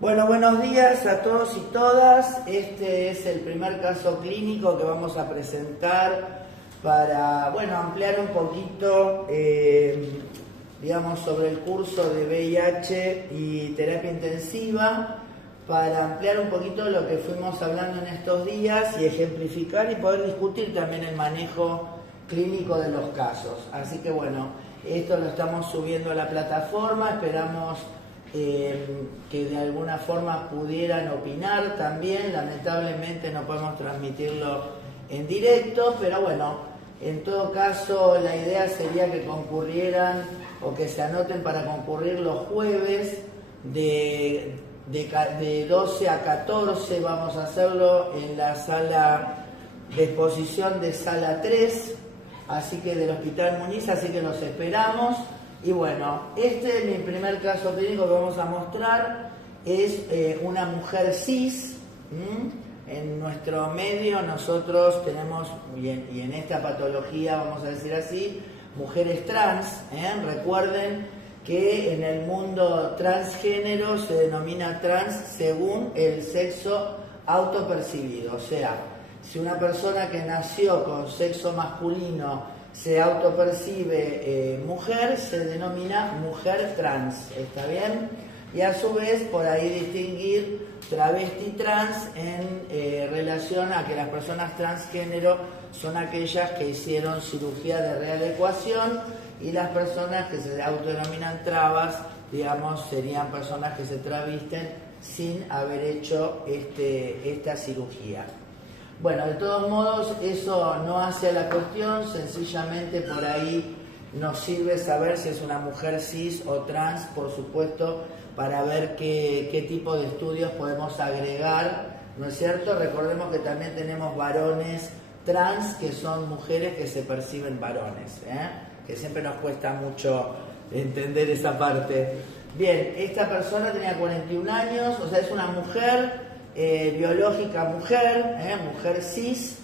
Bueno, buenos días a todos y todas. Este es el primer caso clínico que vamos a presentar para, ampliar un poquito, digamos, sobre el curso de VIH y terapia intensiva, para ampliar un poquito lo que fuimos hablando en estos días y ejemplificar y poder discutir también el manejo clínico de los casos. Así que bueno, esto lo estamos subiendo a la plataforma, esperamos que de alguna forma pudieran opinar también. Lamentablemente no podemos transmitirlo en directo, pero bueno, en todo caso la idea sería que concurrieran o que se anoten para concurrir los jueves de 12 a 14. Vamos a hacerlo en la sala de exposición de sala 3, así que del Hospital Muniz, así que los esperamos. Y bueno, este es mi primer caso clínico que vamos a mostrar. Es una mujer cis. En nuestro medio nosotros tenemos, y en esta patología, vamos a decir así, mujeres trans. Recuerden que en el mundo transgénero se denomina trans según el sexo autopercibido. O sea, si una persona que nació con sexo masculino se autopercibe mujer, se denomina mujer trans, ¿está bien? Y a su vez por ahí distinguir travesti trans en relación a que las personas transgénero son aquellas que hicieron cirugía de readecuación, y las personas que se autodenominan trabas, digamos, serían personas que se travisten sin haber hecho esta cirugía. Bueno, de todos modos, eso no hace a la cuestión, sencillamente por ahí nos sirve saber si es una mujer cis o trans, por supuesto, para ver qué tipo de estudios podemos agregar, ¿no es cierto? Recordemos que también tenemos varones trans, que son mujeres que se perciben varones, que siempre nos cuesta mucho entender esa parte. Bien, esta persona tenía 41 años, o sea, es una mujer biológica, mujer cis,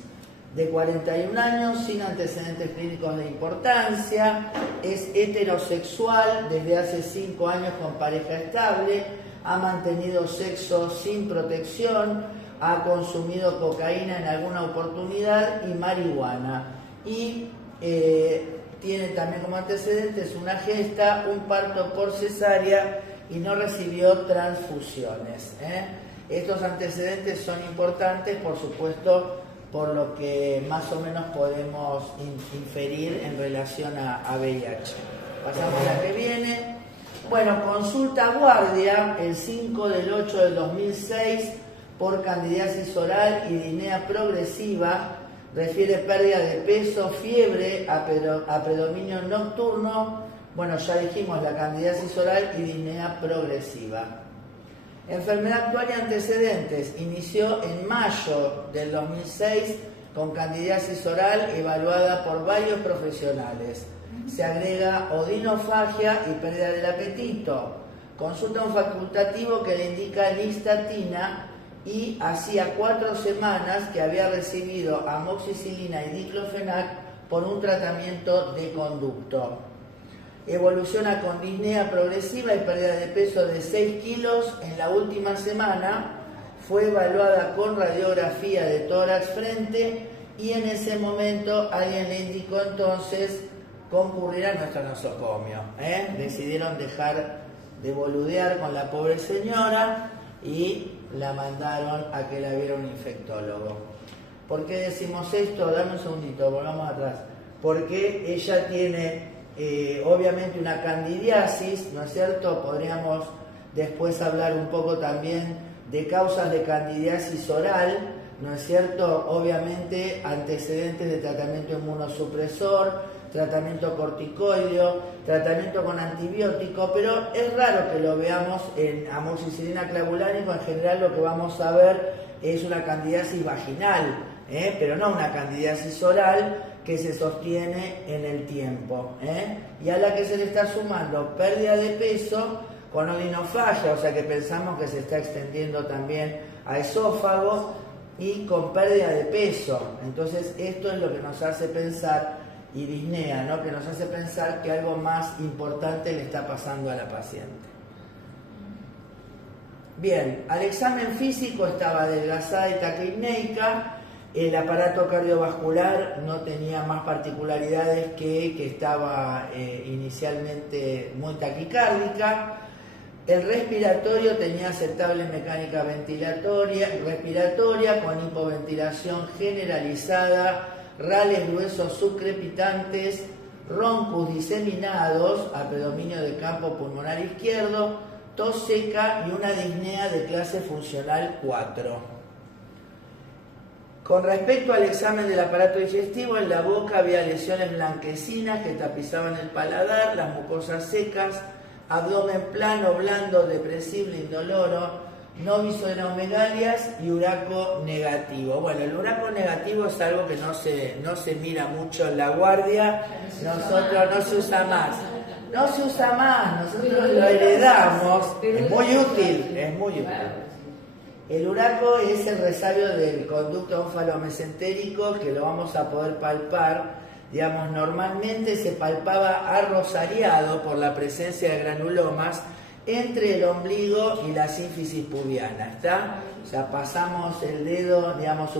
de 41 años, sin antecedentes clínicos de importancia, es heterosexual desde hace 5 años con pareja estable, ha mantenido sexo sin protección, ha consumido cocaína en alguna oportunidad y marihuana, y tiene también como antecedentes una gesta, un parto por cesárea y no recibió transfusiones. Estos antecedentes son importantes, por supuesto, por lo que más o menos podemos inferir en relación a VIH. Pasamos a la que viene. Bueno, consulta guardia el 5/8/2006 por candidiasis oral y disnea progresiva. Refiere pérdida de peso, fiebre, a predominio nocturno. Bueno, ya dijimos la candidiasis oral y disnea progresiva. Enfermedad actual y antecedentes. Inició en mayo del 2006 con candidiasis oral evaluada por varios profesionales. Se agrega odinofagia y pérdida del apetito. Consulta un facultativo que le indica listatina y hacía 4 semanas que había recibido amoxicilina y diclofenac por un tratamiento de conducto. Evoluciona con disnea progresiva y pérdida de peso de 6 kilos en la última semana. Fue evaluada con radiografía de tórax frente y en ese momento alguien le indicó entonces concurrir a nuestro nosocomio. Decidieron dejar de boludear con la pobre señora y la mandaron a que la viera un infectólogo. ¿Por qué decimos esto? Dame un segundito, volvamos atrás. Porque ella tiene obviamente una candidiasis, ¿no es cierto? Podríamos después hablar un poco también de causas de candidiasis oral, ¿no es cierto? Obviamente antecedentes de tratamiento inmunosupresor, tratamiento corticoideo, tratamiento con antibiótico, pero es raro que lo veamos en amoxicilina clavulánica. En general lo que vamos a ver es una candidiasis vaginal, pero no una candidiasis oral que se sostiene en el tiempo, y a la que se le está sumando pérdida de peso con odinofagia, o sea que pensamos que se está extendiendo también a esófago, y con pérdida de peso. Entonces esto es lo que nos hace pensar, y disnea, ¿no? Que nos hace pensar que algo más importante le está pasando a la paciente. Bien, al examen físico estaba adelgazada y taquipneica. El aparato cardiovascular no tenía más particularidades que estaba inicialmente muy taquicárdica. El respiratorio tenía aceptable mecánica respiratoria con hipoventilación generalizada, rales gruesos subcrepitantes, roncus diseminados a predominio de campo pulmonar izquierdo, tos seca y una disnea de clase funcional 4. Con respecto al examen del aparato digestivo, en la boca había lesiones blanquecinas que tapizaban el paladar, las mucosas secas, abdomen plano, blando, depresible, indoloro, no visceromegalias y uraco negativo. Bueno, el uraco negativo es algo que no se mira mucho en la guardia, nosotros no se usa más. No se usa más, nosotros lo heredamos, es muy útil, es muy útil. El uraco es el resabio del conducto ónfalo-mesentérico que lo vamos a poder palpar. Digamos, normalmente se palpaba arrosariado por la presencia de granulomas entre el ombligo y la sínfisis pubiana, ¿está? O sea, pasamos el dedo, digamos,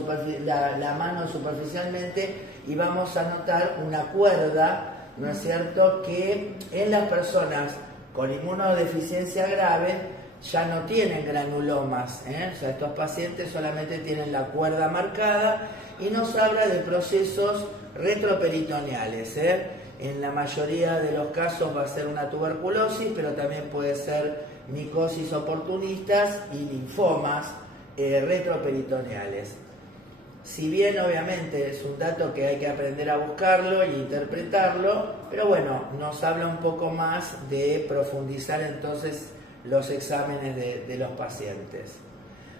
la mano superficialmente y vamos a notar una cuerda, ¿no es cierto?, que en las personas con inmunodeficiencia grave ya no tienen granulomas, O sea, estos pacientes solamente tienen la cuerda marcada y nos habla de procesos retroperitoneales, En la mayoría de los casos va a ser una tuberculosis, pero también puede ser micosis oportunistas y linfomas retroperitoneales. Si bien obviamente es un dato que hay que aprender a buscarlo e interpretarlo, pero bueno, nos habla un poco más de profundizar entonces los exámenes de los pacientes.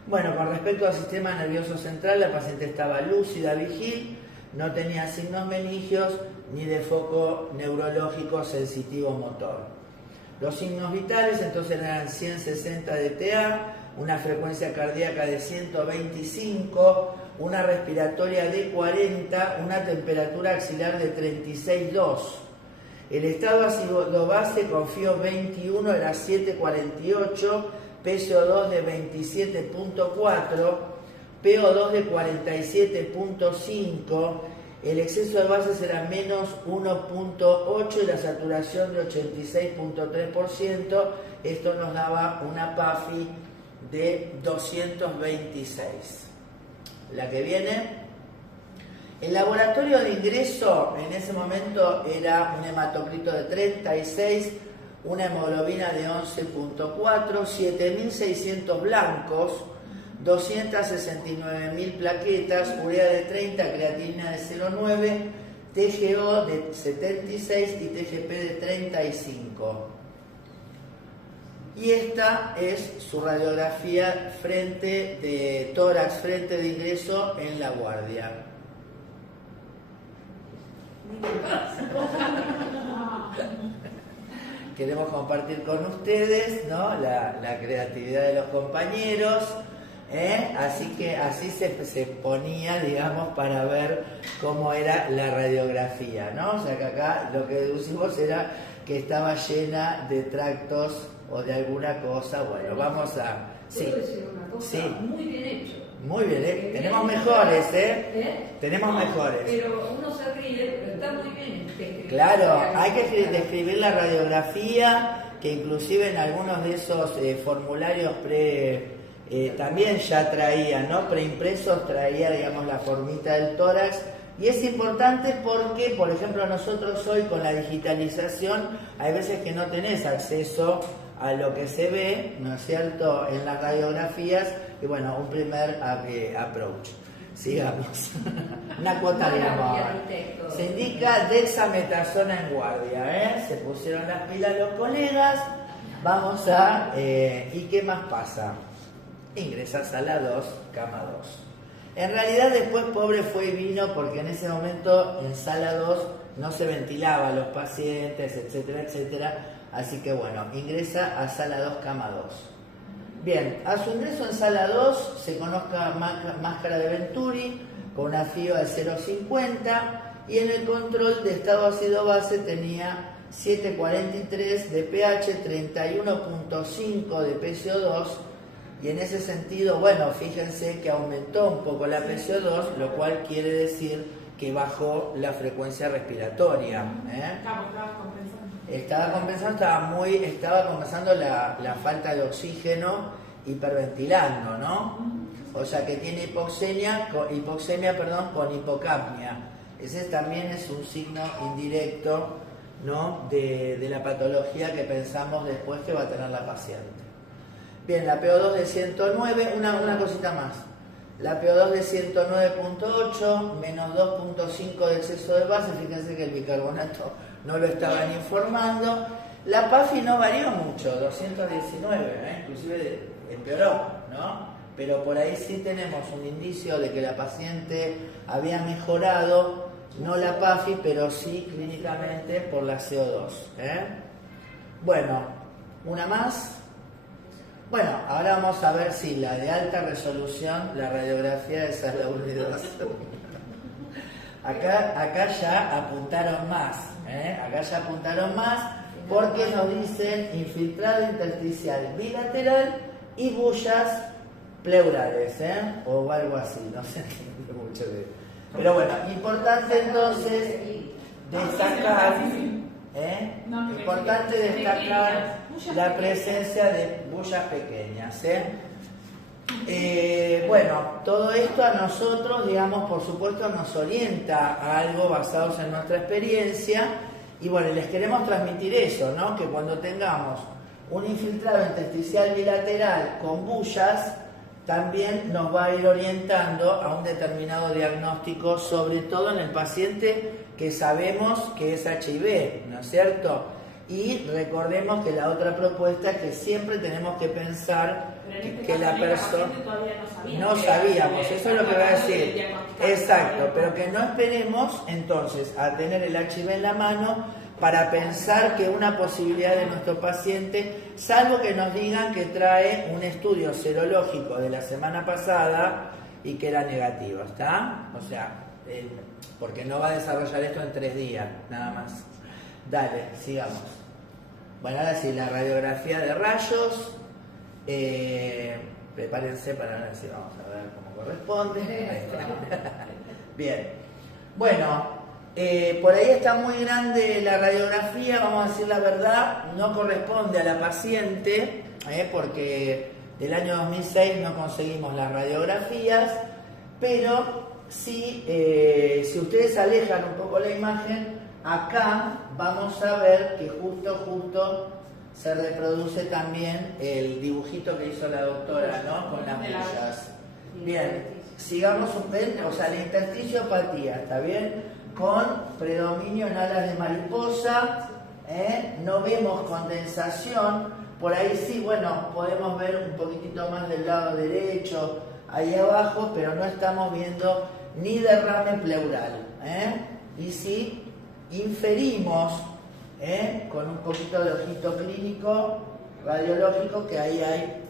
Bueno, con respecto al sistema nervioso central, la paciente estaba lúcida, vigil, no tenía signos meningios ni de foco neurológico sensitivo motor. Los signos vitales entonces eran 160 de TA, una frecuencia cardíaca de 125, una respiratoria de 40, una temperatura axilar de 36,2. El estado ácido base con FiO 21 era 7,48, PCO2 de 27,4, PO2 de 47,5, el exceso de bases era menos 1,8 y la saturación de 86,3%. Esto nos daba una PAFI de 226. La que viene. El laboratorio de ingreso en ese momento era un hematocrito de 36, una hemoglobina de 11,4, 7.600 blancos, 269.000 plaquetas, urea de 30, creatinina de 0,9, TGO de 76 y TGP de 35. Y esta es su radiografía frente de tórax, frente de ingreso en la guardia. Queremos compartir con ustedes, ¿no?, la creatividad de los compañeros, así que así se ponía, digamos, para ver cómo era la radiografía, ¿no? O sea que acá lo que deducimos era que estaba llena de tractos o de alguna cosa. Bueno, vamos a... Sí, una cosa, sí. Muy bien hecho. Muy bien, tenemos mejores, Tenemos mejores. Pero uno se ríe, pero está muy bien descrito. Claro, hay que describir la radiografía, que inclusive en algunos de esos formularios también ya traían, ¿no? Preimpresos traía, digamos, la formita del tórax. Y es importante porque, por ejemplo, nosotros hoy con la digitalización hay veces que no tenés acceso a lo que se ve, ¿no es cierto?, en las radiografías. Y bueno, un primer approach. Sigamos. Una cuota de amor. Se indica dexametasona en guardia, Se pusieron las pilas los colegas. Vamos a... ¿y qué más pasa? Ingresa sala 2, cama 2. En realidad después pobre fue y vino porque en ese momento en sala 2 no se ventilaba a los pacientes, etcétera, etcétera. Así que bueno, ingresa a sala 2, cama 2. Bien, a su ingreso en sala 2 se conozca máscara de Venturi con una FiO de 0,50 y en el control de estado ácido base tenía 7,43 de pH, 31,5 de PCO2, Y en ese sentido, bueno, fíjense que aumentó un poco la PCO2, lo cual quiere decir que bajó la frecuencia respiratoria. Estaba compensando la falta de oxígeno hiperventilando, ¿no? O sea que tiene hipoxemia con hipocapnia. Ese también es un signo indirecto, ¿no? de la patología que pensamos después que va a tener la paciente. Bien, la PO2 de 109, una cosita más. La PO2 de 109.8, menos 2.5 de exceso de base, fíjense que el bicarbonato no lo estaban informando. La PAFI no varió mucho, 219, inclusive empeoró, ¿no? Pero por ahí sí tenemos un indicio de que la paciente había mejorado, no la PAFI, pero sí clínicamente por la CO2. Bueno, una más. Bueno, ahora vamos a ver si la de alta resolución, la radiografía de sala 1 y 2. Acá ya apuntaron más, acá ya apuntaron más porque nos dicen infiltrado intersticial bilateral y bullas pleurales, o algo así, no sé mucho de eso. Pero bueno, importante entonces destacar, la presencia de bullas pequeñas. Bueno, todo esto a nosotros, digamos, por supuesto nos orienta a algo basados en nuestra experiencia y bueno, les queremos transmitir eso, ¿no? Que cuando tengamos un infiltrado intersticial bilateral con bullas, también nos va a ir orientando a un determinado diagnóstico, sobre todo en el paciente que sabemos que es HIV, ¿no es cierto? Y recordemos que la otra propuesta es que siempre tenemos que pensar que la persona... No sabíamos, eso es lo que va a decir. Exacto, pero que no esperemos entonces a tener el HIV en la mano para pensar que una posibilidad de nuestro paciente, salvo que nos digan que trae un estudio serológico de la semana pasada y que era negativo, ¿está? O sea, porque no va a desarrollar esto en 3 días, nada más. Dale, sigamos. Bueno, ahora sí, la radiografía de rayos. Prepárense para ver si vamos a ver cómo corresponde. Ahí está. Bien. Bueno, por ahí está muy grande la radiografía, vamos a decir la verdad, no corresponde a la paciente, porque del año 2006 no conseguimos las radiografías, pero sí, si ustedes alejan un poco la imagen, acá vamos a ver que justo se reproduce también el dibujito que hizo la doctora, ¿no? Con las bullas. Bien, sigamos o sea, la intersticiopatía, ¿está bien? Con predominio en alas de mariposa, no vemos condensación, por ahí sí, bueno, podemos ver un poquitito más del lado derecho, ahí abajo, pero no estamos viendo ni derrame pleural, y sí inferimos, con un poquito de ojito clínico, radiológico, que ahí hay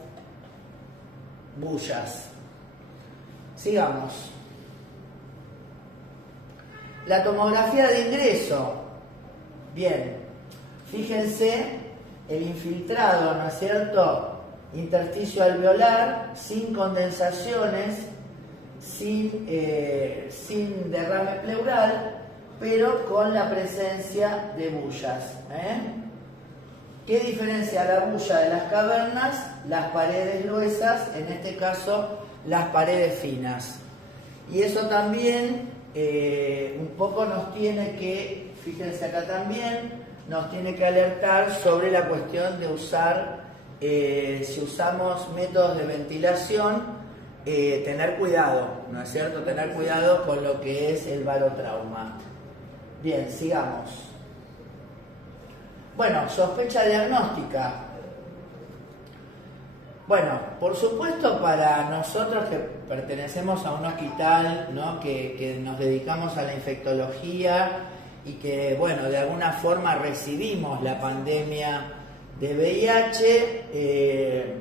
bullas. Sigamos. La tomografía de ingreso. Bien, fíjense el infiltrado, ¿no es cierto? Intersticio alveolar, sin condensaciones, sin derrame pleural, pero con la presencia de bullas. ¿Qué diferencia la bulla de las cavernas? Las paredes gruesas, en este caso las paredes finas. Y eso también un poco nos tiene que, fíjense acá también, nos tiene que alertar sobre la cuestión de usar, si usamos métodos de ventilación, tener cuidado, ¿no es cierto? Tener cuidado con lo que es el barotrauma. Bien, sigamos. Bueno, sospecha diagnóstica. Bueno, por supuesto para nosotros que pertenecemos a un hospital, ¿no? que nos dedicamos a la infectología y que, bueno, de alguna forma recibimos la pandemia de VIH,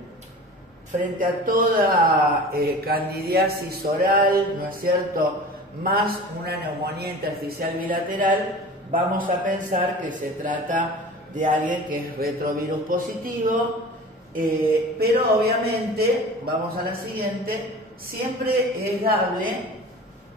frente a toda candidiasis oral, ¿no es cierto?, más una neumonía intersticial bilateral, vamos a pensar que se trata de alguien que es retrovirus positivo Pero obviamente, vamos a la siguiente, siempre es dable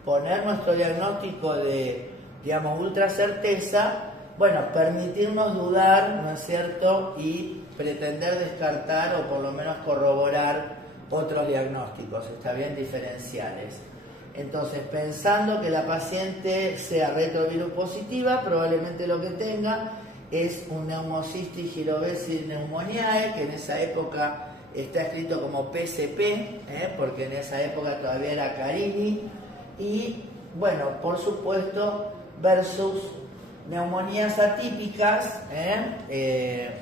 poner nuestro diagnóstico de, digamos, ultra certeza, bueno, permitirnos dudar, ¿no es cierto?, y pretender descartar o por lo menos corroborar otros diagnósticos, está bien, diferenciales. Entonces, pensando que la paciente sea retrovirus positiva, probablemente lo que tenga es un Pneumocystis jirovecii pneumoniae, que en esa época está escrito como PCP, porque en esa época todavía era Carini, y bueno, por supuesto, versus neumonías atípicas,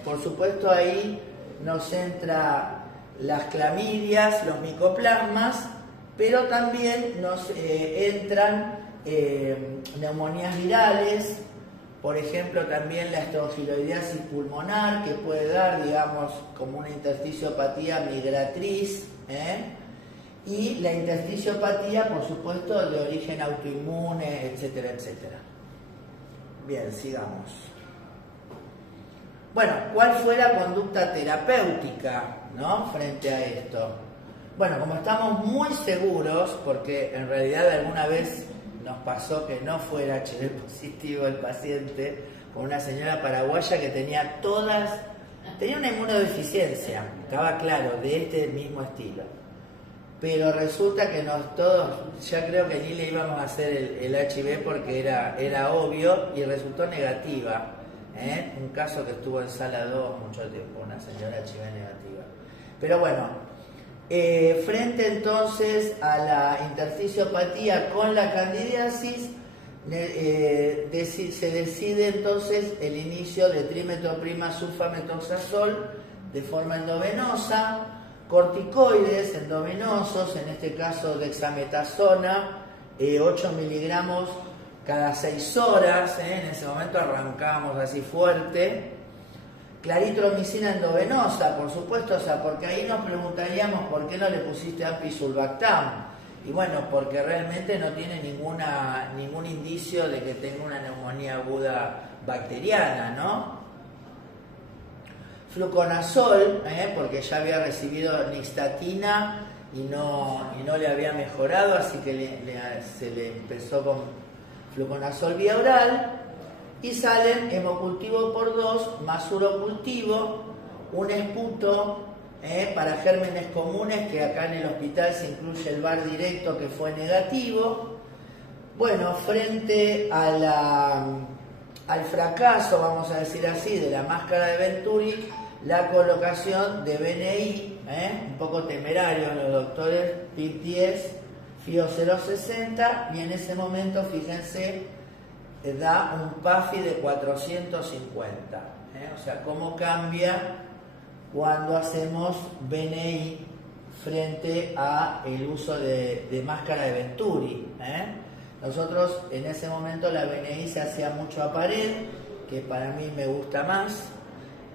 por supuesto ahí nos entra las clamidias, los micoplasmas, pero también nos entran neumonías virales, por ejemplo también la estroginoideasis pulmonar, que puede dar, digamos, como una intersticiopatía migratriz, y la intersticiopatía, por supuesto, de origen autoinmune, etcétera, etcétera. Bien, sigamos. Bueno, ¿cuál fue la conducta terapéutica, ¿no?, frente a esto? Bueno, como estamos muy seguros, porque en realidad alguna vez nos pasó que no fuera HIV positivo el paciente, con una señora paraguaya que tenía una inmunodeficiencia, estaba claro, de este mismo estilo. Pero resulta que ya creo que ni le íbamos a hacer el HIV porque era obvio y resultó negativa. Un caso que estuvo en sala 2 mucho tiempo, una señora HIV negativa. Pero bueno, frente entonces a la intersticiopatía con la candidiasis, se decide entonces el inicio de trimetoprima sulfametoxazol de forma endovenosa, corticoides endovenosos, en este caso dexametasona, 8 miligramos cada 6 horas, en ese momento arrancamos así fuerte. Claritromicina endovenosa, por supuesto, o sea, porque ahí nos preguntaríamos por qué no le pusiste ampisulbactam. Y bueno, porque realmente no tiene ningún indicio de que tenga una neumonía aguda bacteriana, ¿no? Fluconazol, porque ya había recibido nixtatina y no le había mejorado, así que se le empezó con fluconazol vía oral, y salen hemocultivo por 2 más urocultivo, un esputo para gérmenes comunes, que acá en el hospital se incluye el VAR directo, que fue negativo. Bueno, frente a al fracaso, vamos a decir así, de la máscara de Venturi, la colocación de BNI, un poco temerario los doctores, PIC 10, FIO 060, y en ese momento, fíjense, da un PAFI de 450. O sea, cómo cambia cuando hacemos BNI frente a el uso de máscara de Venturi. Nosotros en ese momento la BNI se hacía mucho a pared, que para mí me gusta más,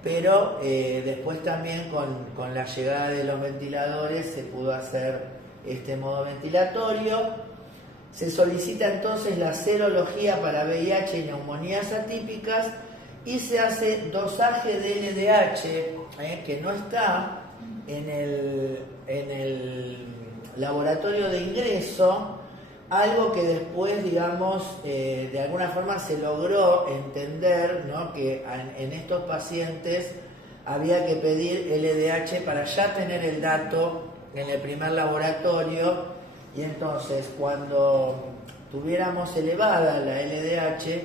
pero después también con la llegada de los ventiladores se pudo hacer este modo ventilatorio. Se solicita entonces la serología para VIH y neumonías atípicas y se hace dosaje de LDH, que no está en el laboratorio de ingreso, algo que después, digamos, de alguna forma se logró entender, ¿no?, que en estos pacientes había que pedir LDH para ya tener el dato en el primer laboratorio. Y entonces, cuando tuviéramos elevada la LDH,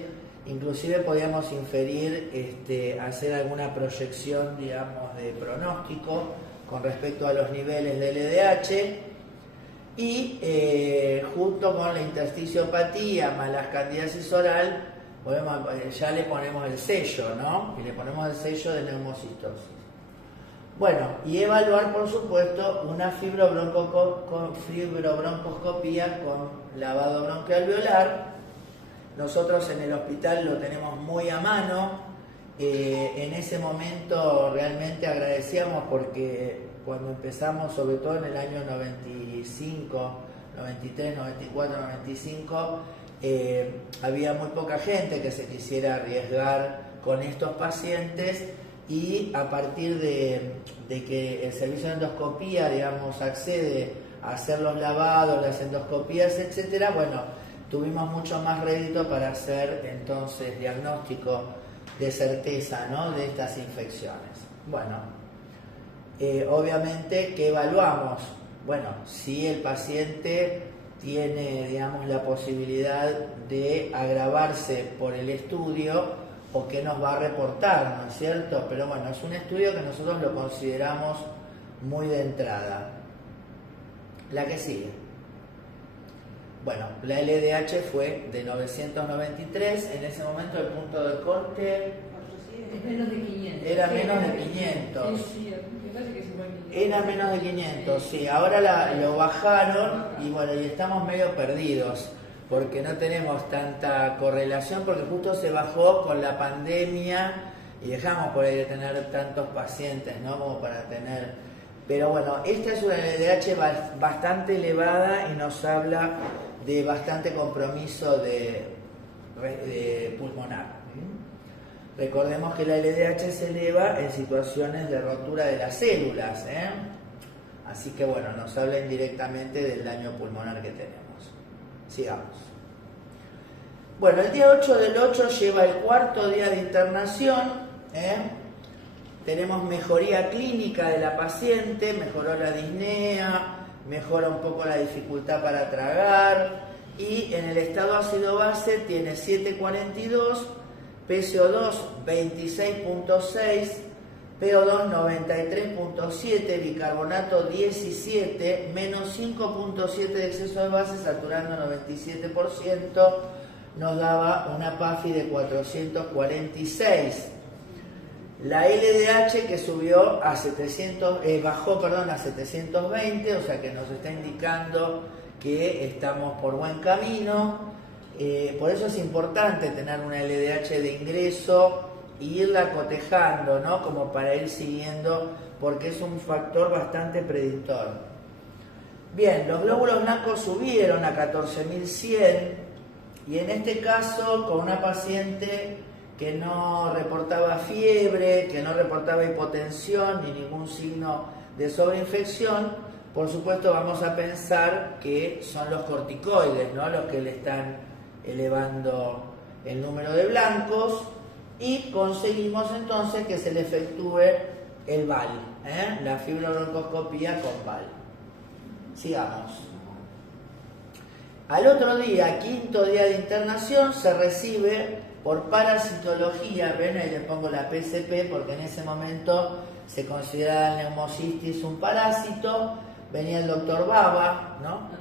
inclusive podíamos inferir, hacer alguna proyección, digamos, de pronóstico con respecto a los niveles de LDH, y junto con la intersticiopatía más la candidiasis oral, ya le ponemos el sello, ¿no? Y le ponemos el sello de neumocistosis. Bueno, y evaluar, por supuesto, una fibrobroncoscopía con lavado broncoalveolar. Nosotros en el hospital lo tenemos muy a mano. En ese momento realmente agradecíamos, porque cuando empezamos, sobre todo en el año 95, 93, 94, 95, había muy poca gente que se quisiera arriesgar con estos pacientes. y a partir de que el servicio de endoscopía, digamos, accede a hacer los lavados, las endoscopías, etcétera, bueno, tuvimos mucho más rédito para hacer entonces diagnóstico de certeza, ¿no?, de estas infecciones. Bueno, obviamente, ¿qué evaluamos? Bueno, si el paciente tiene, digamos, la posibilidad de agravarse por el estudio o qué nos va a reportar, ¿no es cierto? Pero bueno, es un estudio que nosotros lo consideramos muy de entrada. La que sigue. Bueno, la LDH fue de 993, en ese momento el punto de corte Es menos de 500. era menos de 500. Sí, me parece que es igual. Era menos de 500, sí, ahora lo bajaron y bueno, y estamos medio perdidos porque no tenemos tanta correlación, porque justo se bajó con la pandemia y dejamos por ahí de tener tantos pacientes, ¿no?, como para tener. Pero bueno, esta es una LDH bastante elevada y nos habla de bastante compromiso de pulmonar. Recordemos que la LDH se eleva en situaciones de rotura de las células, así que bueno, nos habla indirectamente del daño pulmonar que tenemos. Sigamos. Bueno, el día 8 del 8 lleva el cuarto día de internación. Tenemos mejoría clínica de la paciente, mejoró la disnea, mejora un poco la dificultad para tragar y en el estado ácido-base tiene 7,42, PCO2 26,6, PO2 93,7, bicarbonato 17, menos 5,7 de exceso de base, saturando 97%, nos daba una PAFI de 446. La LDH que subió a 700, bajó a 720, o sea que nos está indicando que estamos por buen camino. Por eso es importante tener una LDH de ingreso e irla cotejando, ¿no?, como para ir siguiendo, porque es un factor bastante predictor. Bien, los glóbulos blancos subieron a 14.100 y en este caso con una paciente que no reportaba fiebre, que no reportaba hipotensión ni ningún signo de sobreinfección, por supuesto vamos a pensar que son los corticoides, ¿no?, los que le están elevando el número de blancos, y conseguimos entonces que se le efectúe el VAL, la fibrobroncoscopía con VAL. Sigamos. Al otro día, quinto día de internación, se recibe por parasitología, ven, ahí le pongo la PCP porque en ese momento se considera el neumocistis un parásito. Venía el doctor Baba, ¿no?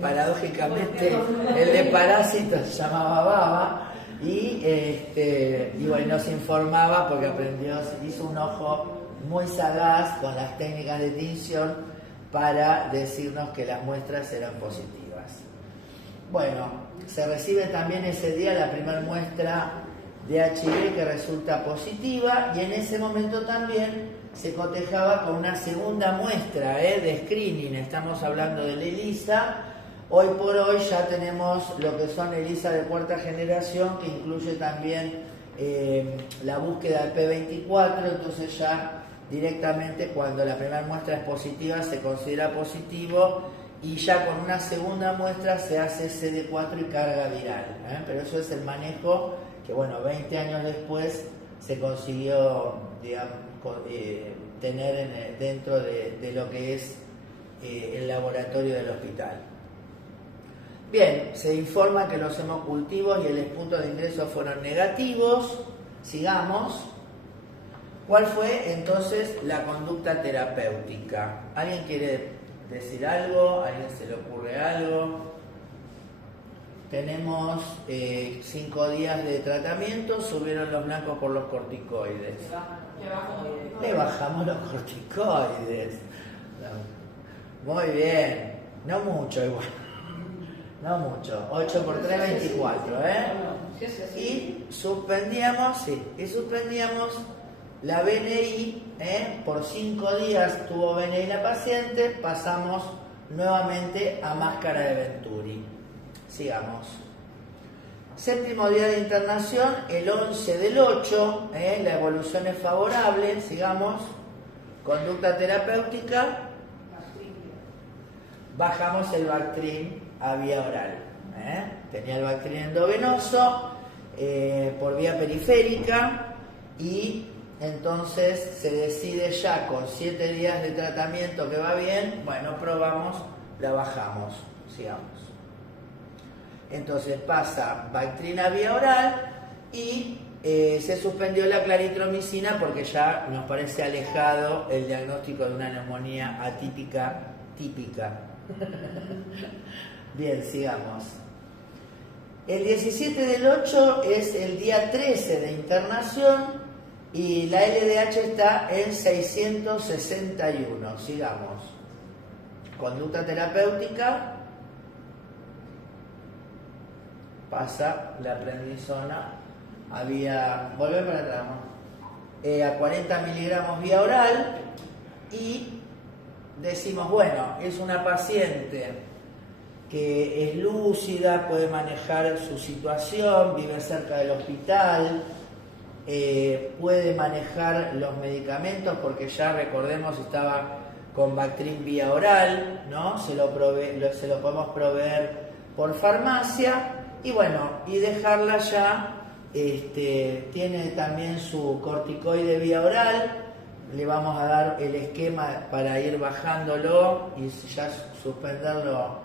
Paradójicamente el de parásito se llamaba Baba y bueno, nos informaba porque aprendió, hizo un ojo muy sagaz con las técnicas de tinción para decirnos que las muestras eran positivas. Bueno, se recibe también ese día la primera muestra de HIV que resulta positiva y en ese momento también se cotejaba con una segunda muestra de screening. Estamos hablando del ELISA. Hoy por hoy ya tenemos lo que son ELISA de cuarta generación, que incluye también la búsqueda del P24, entonces ya directamente cuando la primera muestra es positiva se considera positivo y ya con una segunda muestra se hace CD4 y carga viral. Pero eso es el manejo que, bueno, 20 años después se consiguió, digamos, tener dentro de lo que es el laboratorio del hospital. Bien, se informa que los hemocultivos y el punto de ingreso fueron negativos. Sigamos. ¿Cuál fue entonces la conducta terapéutica? ¿Alguien quiere decir algo? ¿A alguien se le ocurre algo? Tenemos 5 días de tratamiento, subieron los blancos por los corticoides. Le bajamos los corticoides. Muy bien, no mucho igual. No mucho, 8 por 3, 24, Y suspendíamos, la BNI, por 5 días tuvo BNI la paciente, pasamos nuevamente a máscara de Venturi. Sigamos. Séptimo día de internación, el 11 del 8, la evolución es favorable, sigamos, conducta terapéutica, bajamos el Bactrim a vía oral, tenía el Bactrim endovenoso por vía periférica y entonces se decide ya con 7 días de tratamiento que va bien, bueno, probamos, la bajamos, sigamos. Entonces pasa Bactrim a vía oral y se suspendió la claritromicina porque ya nos parece alejado el diagnóstico de una neumonía atípica típica. Bien, sigamos. El 17 del 8 es el día 13 de internación y la LDH está en 661. Sigamos. Conducta terapéutica. Pasa la prednisona volver para atrás, ¿no? A 40 miligramos vía oral y decimos, bueno, es una paciente que es lúcida, puede manejar su situación, vive cerca del hospital, puede manejar los medicamentos porque ya recordemos estaba con Bactrim vía oral, ¿no? Se lo podemos proveer por farmacia. Y bueno, y dejarla ya, tiene también su corticoide vía oral, le vamos a dar el esquema para ir bajándolo y ya suspenderlo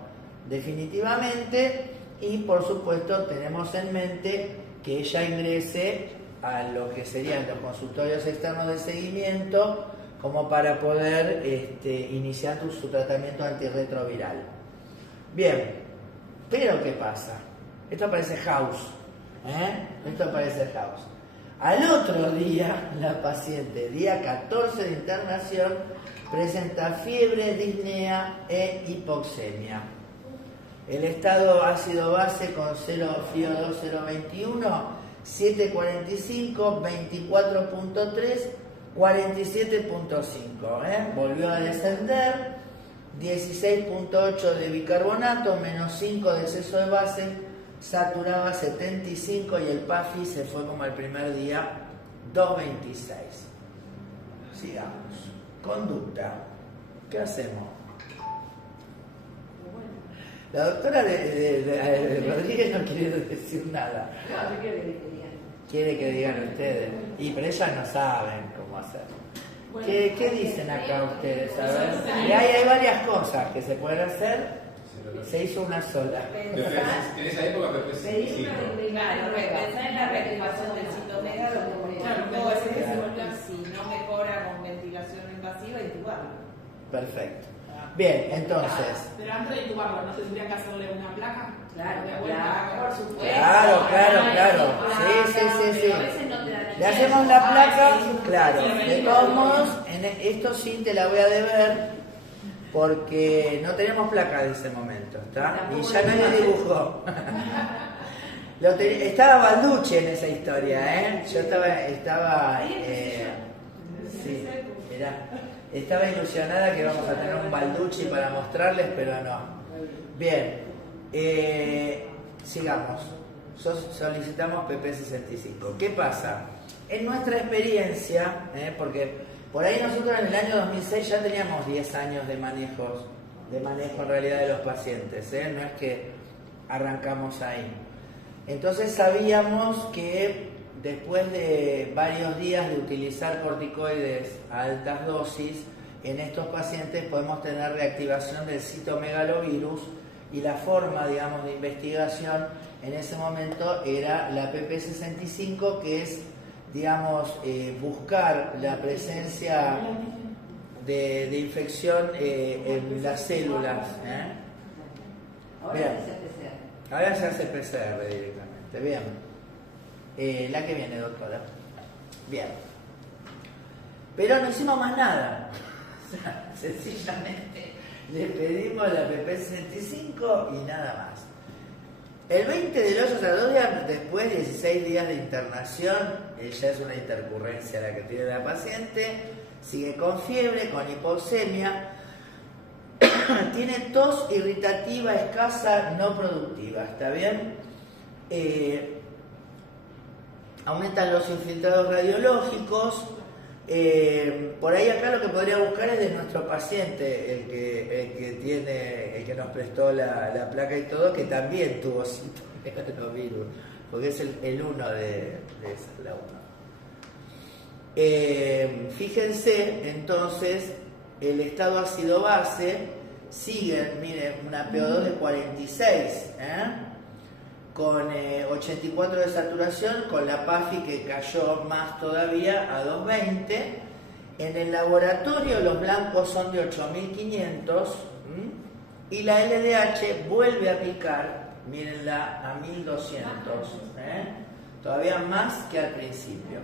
definitivamente y por supuesto tenemos en mente que ella ingrese a lo que serían los consultorios externos de seguimiento como para poder iniciar su tratamiento antirretroviral. Bien, pero ¿qué pasa? Esto parece House, Esto parece House. Al otro día, la paciente, día 14 de internación, presenta fiebre, disnea e hipoxemia. El estado ácido-base con 0 FIO2 021, 745, 24.3, 47.5. Volvió a descender, 16.8 de bicarbonato, menos 5 de exceso de base, saturaba 75 y el PAFI se fue como el primer día, 2.26. Sigamos. Conducta. ¿Qué hacemos? La doctora de Rodríguez no quiere decir nada. Quiere que digan ustedes. Pero ellas no saben cómo hacer. ¿Qué dicen acá ustedes? Hay varias cosas que se pueden hacer. Se hizo una sola. En esa época pensar en la reactivación del citomegalo, si no mejora con ventilación invasiva, intubarlo. Perfecto. Bien, entonces. Pero antes de intubarlo, ¿no tendría que hacerle una placa? Claro, por supuesto. Claro. Sí. Le hacemos la placa, claro. De todos modos, esto sí te la voy a deber. Porque no tenemos placa de ese momento, ¿está? Y ya nadie dibujó. Estaba Balducci en esa historia, Yo estaba ilusionada que íbamos a tener un Balducci para mostrarles, pero no. Bien, sigamos. Solicitamos PP65. ¿Qué pasa? En nuestra experiencia, porque por ahí nosotros en el año 2006 ya teníamos 10 años de manejo en realidad de los pacientes, no es que arrancamos ahí. Entonces sabíamos que después de varios días de utilizar corticoides a altas dosis, en estos pacientes podemos tener reactivación del citomegalovirus y la forma, digamos, de investigación en ese momento era la PP65, que es, digamos, buscar la presencia de infección en las células. Bien. Ahora se hace PCR directamente. Bien. La que viene, doctora. Bien. Pero no hicimos más nada. Sencillamente le pedimos la PP65 y nada más. El 20 del 8, o sea, 2 días después, 16 días de internación, ya es una intercurrencia la que tiene la paciente, sigue con fiebre, con hipoxemia, tiene tos irritativa, escasa, no productiva, ¿está bien? aumentan los infiltrados radiológicos. Por ahí acá lo que podría buscar es de nuestro paciente, el que nos prestó la placa y todo, que también tuvo citomegalovirus, porque es el uno de esa, la 1. Fíjense entonces el estado ácido base sigue, miren, una PO2 de 46, con 84 de saturación, con la PAFI que cayó más todavía a 220. En el laboratorio los blancos son de 8500 y la LDH vuelve a picar, mírenla, a 1200, todavía más que al principio.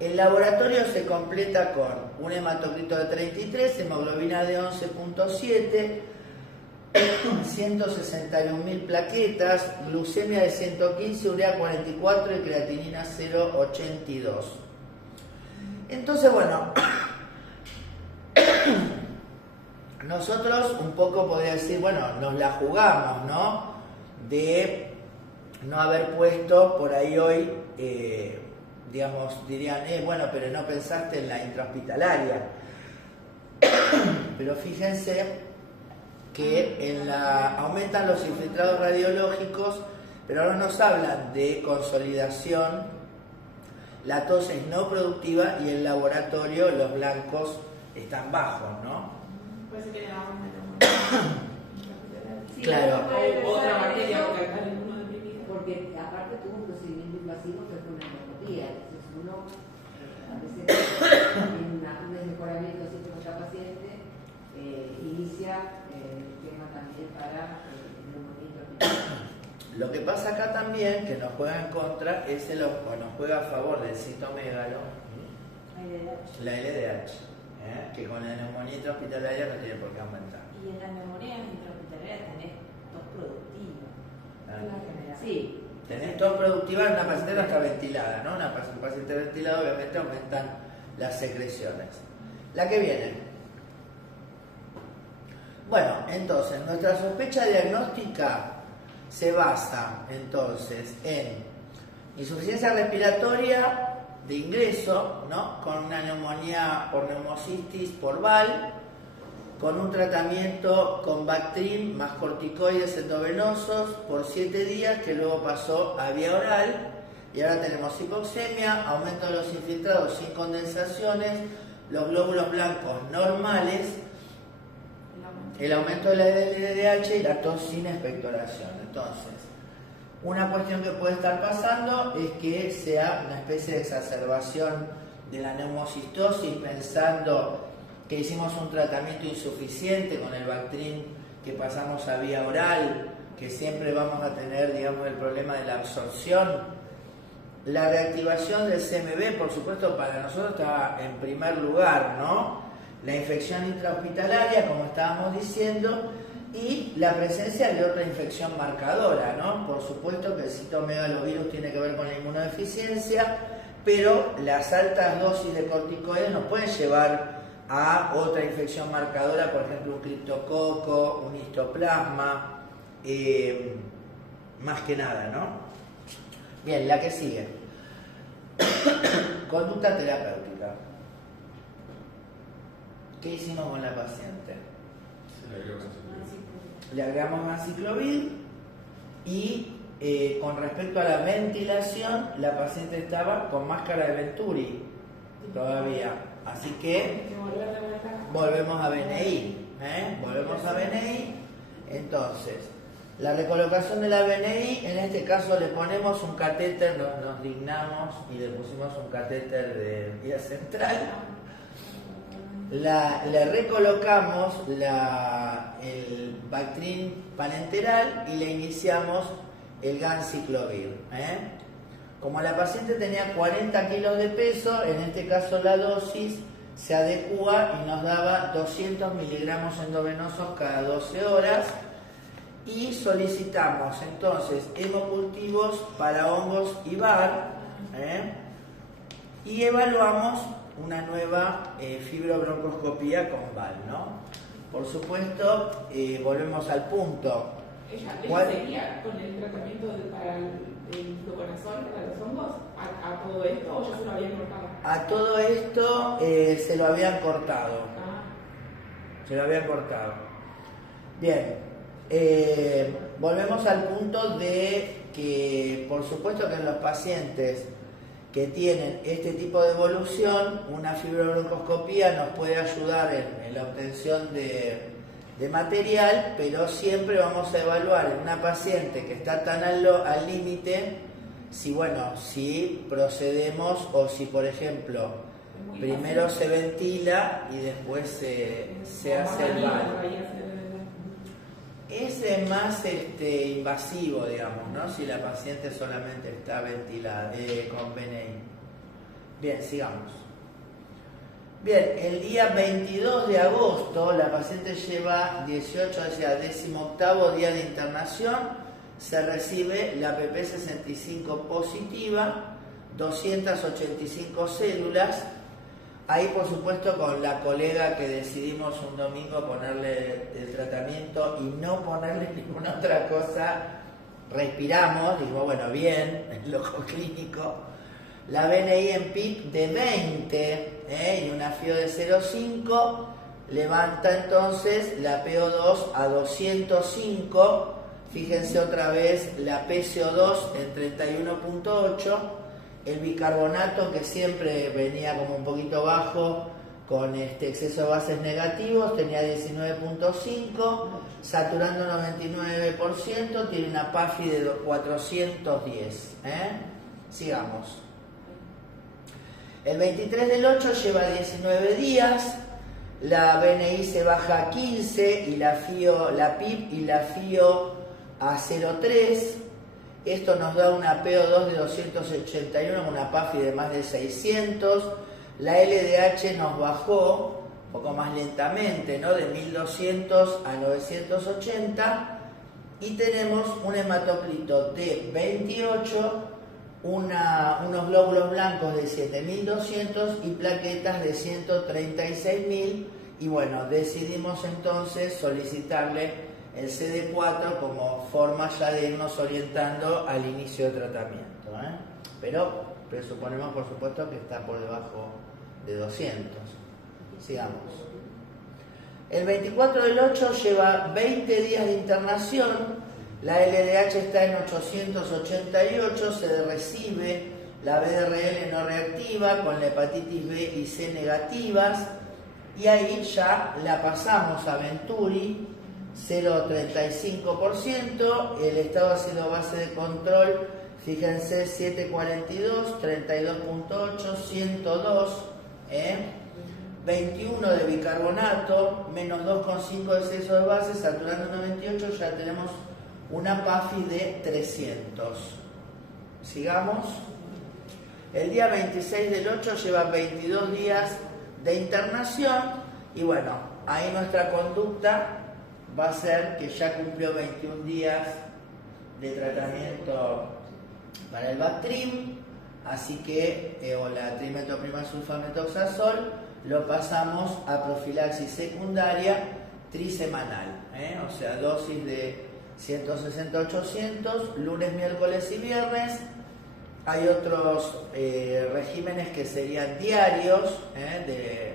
El laboratorio se completa con un hematocrito de 33, hemoglobina de 11.7, 161.000 plaquetas, glucemia de 115, urea 44 y creatinina 0.82. Entonces, bueno, nosotros un poco podría decir, bueno, nos la jugamos, ¿no? De no haber puesto por ahí hoy, digamos, dirían, bueno, pero no pensaste en la intrahospitalaria. Pero fíjense que aumentan los infiltrados radiológicos, pero ahora nos hablan de consolidación, la tos es no productiva y el laboratorio los blancos están bajos, ¿no? Puede ser que le damos Sí, claro. otra bacteria porque acá ninguno deprimido. Porque aparte tuvo un procedimiento invasivo que fue una endoscopía, entonces uno a veces en un mejoramiento siempre con esta paciente inicia el tema también para el neumonía. Lo que pasa acá también, que nos juega en contra, o nos juega a favor del citomegalo, la LDH, que con la neumonía intrahospitalaria no tiene por qué aumentar. Y en las neumonías intrahospitalarias tenés tos productiva. ¿Ah? Sí. Tenés tos productiva en una paciente no está ventilada, ¿no? Un paciente ventilado obviamente aumentan las secreciones. La que viene. Bueno, entonces, nuestra sospecha diagnóstica se basa entonces en insuficiencia respiratoria de ingreso, ¿no? Con una neumonía por neumocistis por VAL, con un tratamiento con Bactrim más corticoides endovenosos por 7 días, que luego pasó a vía oral, y ahora tenemos hipoxemia, aumento de los infiltrados sin condensaciones, los glóbulos blancos normales, el aumento de la LDH y la tos sin expectoración. Entonces, una cuestión que puede estar pasando es que sea una especie de exacerbación de la neumocistosis, pensando que hicimos un tratamiento insuficiente con el Bactrim que pasamos a vía oral, que siempre vamos a tener, digamos, el problema de la absorción. La reactivación del CMV, por supuesto, para nosotros está en primer lugar, ¿no? La infección intrahospitalaria, como estábamos diciendo, y la presencia de otra infección marcadora, ¿no? Por supuesto que el citomegalovirus tiene que ver con la inmunodeficiencia, pero las altas dosis de corticoides nos pueden llevar a otra infección marcadora, por ejemplo un criptococo, un histoplasma, más que nada, ¿no? Bien, la que sigue. Conducta terapéutica. ¿Qué hicimos con la paciente? Le agregamos anciclovir y con respecto a la ventilación, la paciente estaba con máscara de Venturi todavía. Así que volvemos a BNI. Volvemos a BNI. Entonces, la recolocación de la BNI, en este caso le ponemos un catéter, nos dignamos y le pusimos un catéter de vía central. Le recolocamos el Bactrim parenteral y le iniciamos el ganciclovir. Como la paciente tenía 40 kilos de peso, en este caso la dosis se adecua y nos daba 200 miligramos endovenosos cada 12 horas y solicitamos entonces hemocultivos para hongos y VAR y evaluamos una nueva fibrobroncoscopía con VAL, ¿no? Por supuesto, volvemos al punto. ¿Cuál? ella seguía con el tratamiento para el fluconazol, para los hongos, a todo esto, o ya se lo habían cortado. A todo esto se lo habían cortado. Se lo habían cortado. Bien, volvemos al punto de que, por supuesto que en los pacientes que tienen este tipo de evolución, una fibrobroncoscopía nos puede ayudar en la obtención de material, pero siempre vamos a evaluar en una paciente que está tan al límite, si procedemos o si, por ejemplo, primero se ventila y después se hace el VAL. Ese es más invasivo, digamos, ¿no? Si la paciente solamente está ventilada con BNI. Bien, sigamos. Bien, el día 22 de agosto la paciente lleva 18º día de internación, se recibe la PP65 positiva, 285 células. Ahí, por supuesto, con la colega que decidimos un domingo ponerle el tratamiento y no ponerle ninguna otra cosa, respiramos, dijimos, bueno, bien, el ojo clínico. La BNI en PIC de 20 y una FIO de 0,5 levanta entonces la PO2 a 205. Fíjense otra vez la PCO2 en 31.8. El bicarbonato, que siempre venía como un poquito bajo con exceso de bases negativos, tenía 19.5, saturando 99%, tiene una PAFI de 410. Sigamos. El 23 del 8 lleva 19 días, la BNI se baja a 15 y la PIP y la FIO a 0,3. Esto nos da una PO2 de 281 con una PAFI de más de 600. La LDH nos bajó un poco más lentamente, ¿no? De 1200 a 980. Y tenemos un hematocrito de 28, unos glóbulos blancos de 7200 y plaquetas de 136.000. Y bueno, decidimos entonces solicitarle el CD4 como forma ya de irnos orientando al inicio de tratamiento, pero presuponemos, por supuesto, que está por debajo de 200. Sigamos. El 24 del 8 lleva 20 días de internación, la LDH está en 888, se recibe la BDRL no reactiva con la hepatitis B y C negativas, y ahí ya la pasamos a Venturi, 0,35%, el estado ácido base de control, fíjense, 742, 32.8, 102, 21 de bicarbonato, menos 2,5 de exceso de base, saturando 98, ya tenemos una PAFI de 300. Sigamos. El día 26 del 8 lleva 22 días de internación y bueno, ahí nuestra conducta va a ser que ya cumplió 21 días de tratamiento para el Bactrim, así que, o la trimetoprimasulfametoxazol, lo pasamos a profilaxis secundaria trisemanal, o sea, dosis de 160-800, lunes, miércoles y viernes. Hay otros regímenes que serían diarios, de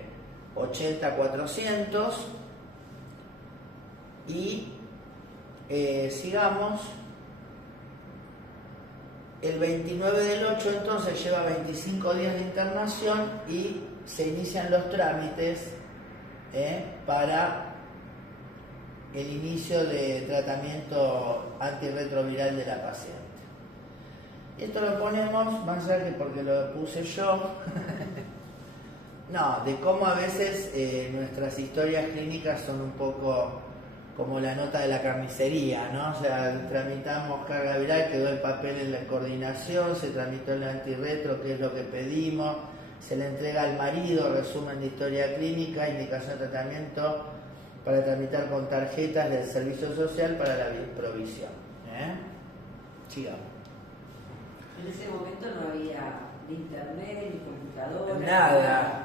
80-400. Y sigamos. El 29 del 8 entonces lleva 25 días de internación y se inician los trámites para el inicio de tratamiento antirretroviral de la paciente. Esto lo ponemos, más allá que porque lo puse yo, no, de cómo a veces nuestras historias clínicas son un poco como la nota de la carnicería, ¿no? O sea, tramitamos carga viral, quedó el papel en la coordinación, se tramitó el antirretro, que es lo que pedimos, se le entrega al marido, resumen de historia clínica, indicación de tratamiento para tramitar con tarjetas del Servicio Social para la provisión. Sigamos. En ese momento no había ni internet, ni computadora. Nada.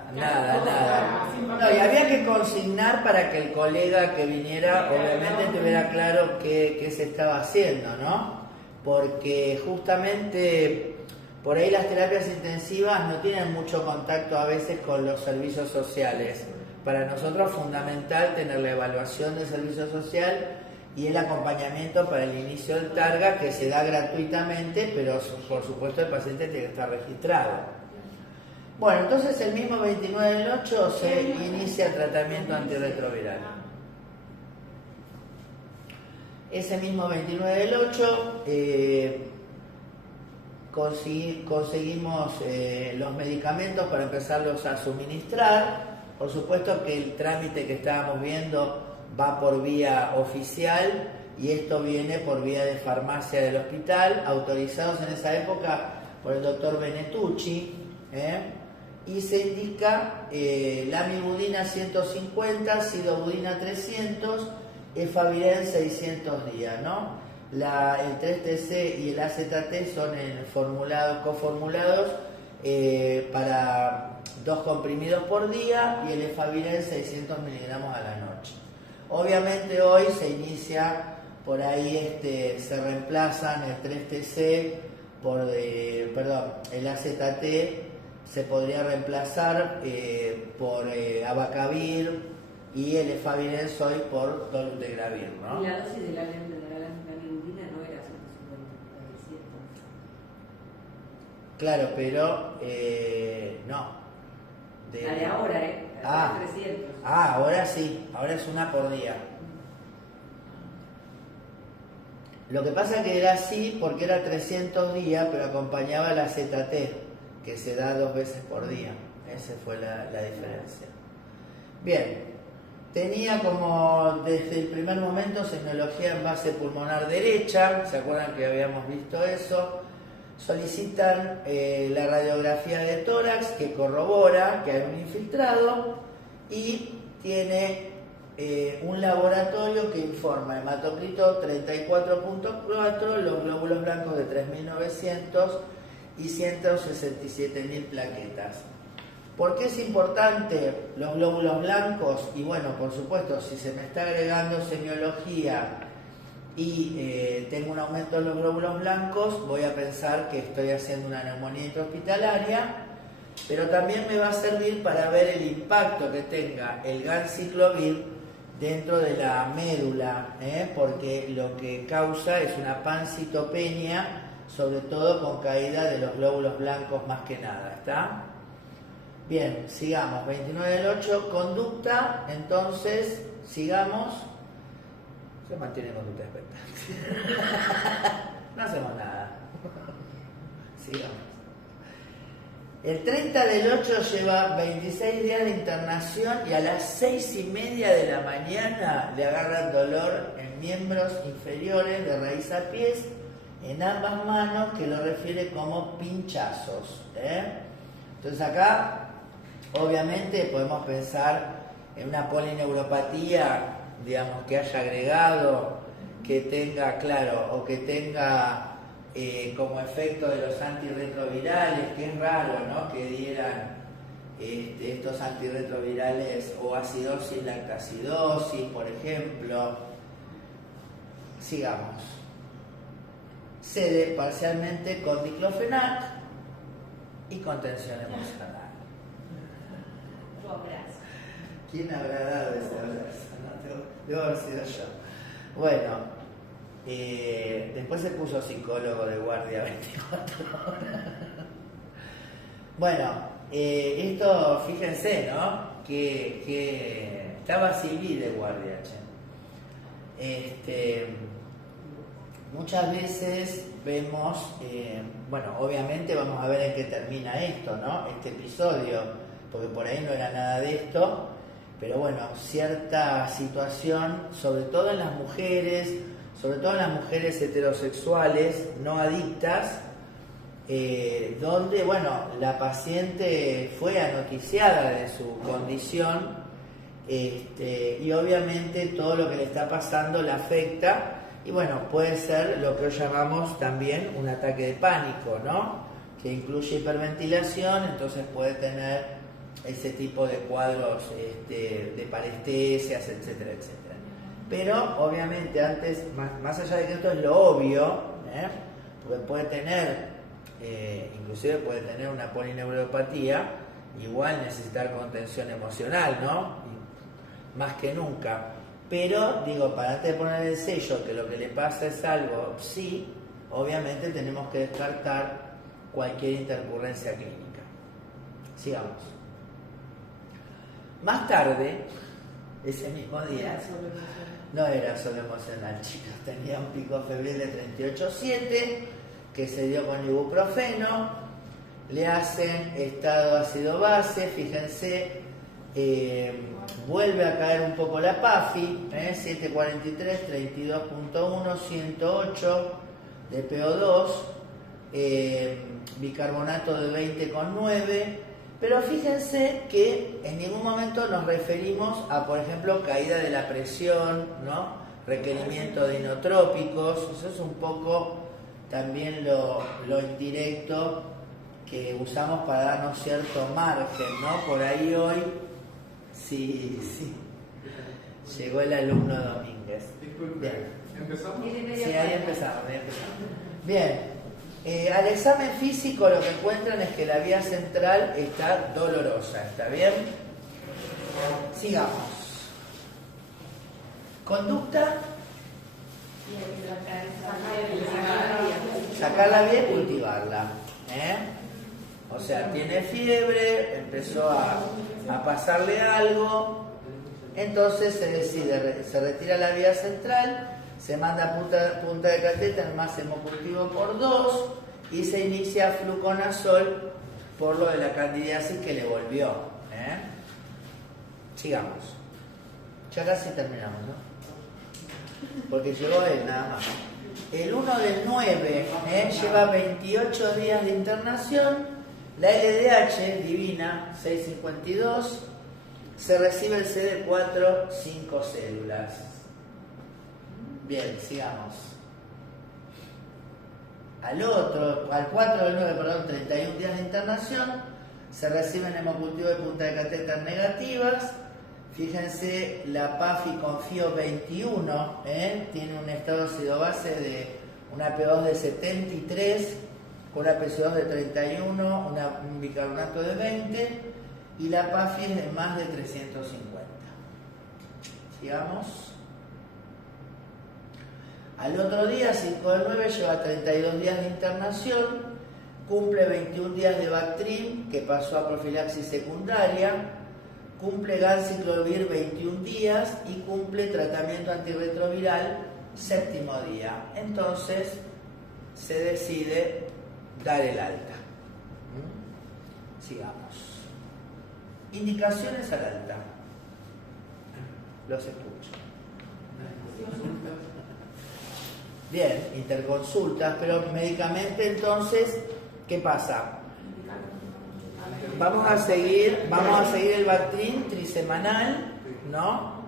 No, y había que consignar para que el colega que viniera obviamente tuviera claro qué se estaba haciendo, ¿no? Porque justamente por ahí las terapias intensivas no tienen mucho contacto a veces con los servicios sociales. Para nosotros es fundamental tener la evaluación del servicio social y el acompañamiento para el inicio del TARGA, que se da gratuitamente, pero por supuesto el paciente tiene que estar registrado. Bueno, entonces el mismo 29 del 8 se inicia el tratamiento antirretroviral. Ese mismo 29 del 8 conseguimos los medicamentos para empezarlos a suministrar. Por supuesto que el trámite que estábamos viendo va por vía oficial y esto viene por vía de farmacia del hospital, autorizados en esa época por el doctor Benetucci, y se indica lamivudina 150, sidobudina 300, efavirenz 600 días, ¿no? El 3-TC y el AZT son coformulados para 2 comprimidos por día y el efavirenz 600 miligramos a la noche. Obviamente hoy se inicia por ahí, se reemplazan el 3-TC por, el AZT se podría reemplazar por abacavir y el efavirenz hoy por dolutegravir, ¿no? Y la dosis de la lamivudina no era 150, era 600. Claro, pero no. La de ahora, Ah, 300. ahora sí, ahora es una por día. Lo que pasa que era así porque era 300 días, pero acompañaba la ZT, que se da 2 veces por día. Esa fue la diferencia. Bien, tenía como desde el primer momento semiología en base pulmonar derecha, ¿se acuerdan que habíamos visto eso? Solicitan la radiografía de tórax que corrobora que hay un infiltrado y tiene un laboratorio que informa hematocrito 34.4, los glóbulos blancos de 3.900 y 167.000 plaquetas. ¿Por qué es importante los glóbulos blancos? Y bueno, por supuesto, si se me está agregando semiología y tengo un aumento en los glóbulos blancos, voy a pensar que estoy haciendo una neumonía intrahospitalaria, pero también me va a servir para ver el impacto que tenga el ganciclovir dentro de la médula, porque lo que causa es una pancitopenia, sobre todo con caída de los glóbulos blancos más que nada, ¿está? Bien, sigamos, 29 del 8, conducta, entonces, sigamos. Se mantiene conducta expectante. No hacemos nada. Sigamos. El 30 del 8 lleva 26 días de internación y a las 6:30 de la mañana le agarran dolor en miembros inferiores de raíz a pies en ambas manos, que lo refiere como pinchazos. Entonces acá, obviamente, podemos pensar en una polineuropatía, digamos, que haya agregado, que tenga, claro, o que tenga como efecto de los antirretrovirales, que es raro, ¿no?, que dieran estos antirretrovirales o acidosis, lactacidosis, por ejemplo. Sigamos. Cede parcialmente con diclofenac y contención emocional. Tu abrazo. ¿Quién habrá dado ese abrazo? No, debo haber sido yo. Bueno, después se puso psicólogo de guardia 24 horas. Bueno, esto, fíjense, ¿no? Que estaba Silvi de guardia, muchas veces vemos, bueno, obviamente vamos a ver en qué termina esto, ¿no? Este episodio, porque por ahí no era nada de esto, pero bueno, cierta situación, sobre todo en las mujeres heterosexuales, no adictas, donde, bueno, la paciente fue anoticiada de su condición, y obviamente todo lo que le está pasando la afecta, y bueno, puede ser lo que hoy llamamos también un ataque de pánico, ¿no? que incluye hiperventilación, entonces puede tener ese tipo de cuadros de parestesias, etcétera, etcétera. Pero obviamente antes, más allá de que esto es lo obvio, porque puede tener, inclusive puede tener una polineuropatía, igual necesitar contención emocional, ¿no? Más que nunca. Pero, digo, para antes de poner el sello que lo que le pasa es algo, sí, obviamente tenemos que descartar cualquier intercurrencia clínica. Sigamos. Más tarde, ese mismo día, no era solo emocional, chicas, tenía un pico febril de 38,7 que se dio con ibuprofeno, le hacen estado ácido-base, fíjense, vuelve a caer un poco la PAFI, 743, 32.1, 108 de PO2, bicarbonato de 20,9, pero fíjense que en ningún momento nos referimos a, por ejemplo, caída de la presión, ¿no? Requerimiento de inotrópicos, eso es un poco también lo indirecto que usamos para darnos cierto margen, ¿no? Por ahí hoy, sí, llegó el alumno Domínguez. Disculpe, ¿empezamos? Sí, ahí empezamos. Bien. Al examen físico lo que encuentran es que la vía central está dolorosa, ¿está bien? Sigamos. Conducta. Sacarla bien y cultivarla. O sea, tiene fiebre, empezó a pasarle algo, entonces se decide, se retira la vía central, se manda punta de catéter más hemocultivo por 2 y se inicia fluconazol por lo de la candidiasis que le volvió. Sigamos. Ya casi terminamos, ¿no? Porque llegó él nada más. El 1 del 9 lleva 28 días de internación. La LDH divina 652. Se recibe el CD4, 5 células. Bien, sigamos. Al 4 del 9, perdón, 31 días de internación, se reciben hemocultivo de punta de catéter negativas. Fíjense, la PAFI con FIO 21, tiene un estado ácido-base de una P2 de 73, con una PC2 de 31, un bicarbonato de 20, y la PAFI es de más de 350. Sigamos. Al otro día, 5 del 9, lleva 32 días de internación, cumple 21 días de Bactrim, que pasó a profilaxis secundaria, cumple ganciclovir 21 días y cumple tratamiento antirretroviral 7º día. Entonces, se decide dar el alta. Sigamos. Indicaciones al alta. Los escucho. Bien, interconsultas, pero médicamente entonces, ¿qué pasa? Vamos a seguir el Bactrim trisemanal, ¿no?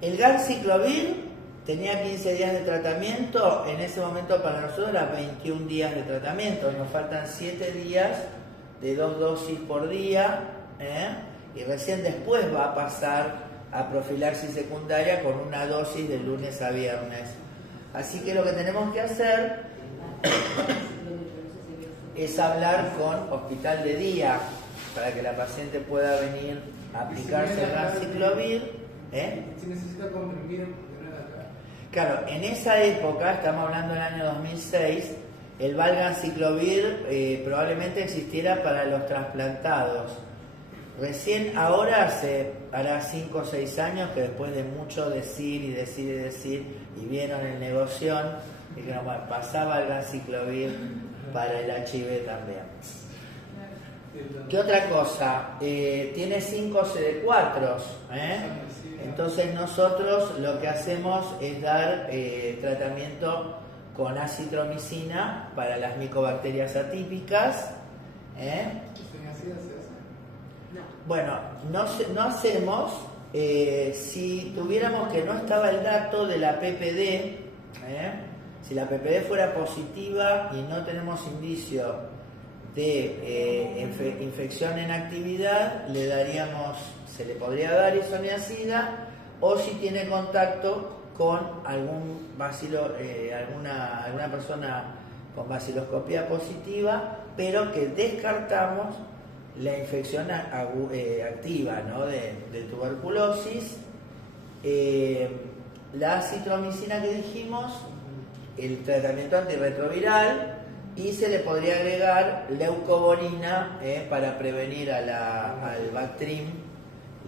El ganciclovir tenía 15 días de tratamiento, en ese momento para nosotros era 21 días de tratamiento, nos faltan 7 días de 2 dosis por día, y recién después va a pasar a profilaxis secundaria con una dosis de lunes a viernes. Así que lo que tenemos que hacer es hablar con hospital de día para que la paciente pueda venir a aplicarse el ganciclovir. Si necesita comprimir, ponerla acá. Claro, en esa época, estamos hablando del año 2006, el valganciclovir probablemente existiera para los trasplantados. Recién ahora hará 5 o 6 años que después de mucho decir y vieron el negocio, dijeron, bueno, pasaba el ganciclovir para el HIV también. ¿Qué otra cosa? Tiene 5 CD4, entonces nosotros lo que hacemos es dar tratamiento con acitromicina para las micobacterias atípicas. Bueno, no hacemos, si tuviéramos que no estaba el dato de la PPD, si la PPD fuera positiva y no tenemos indicio de infección en actividad, se le podría dar isoniazida, o si tiene contacto con algún bacilo, alguna persona con baciloscopía positiva, pero que descartamos la infección activa, ¿no? de tuberculosis. La acitromicina que dijimos, el tratamiento antirretroviral, y se le podría agregar leucovorina para prevenir al Bactrim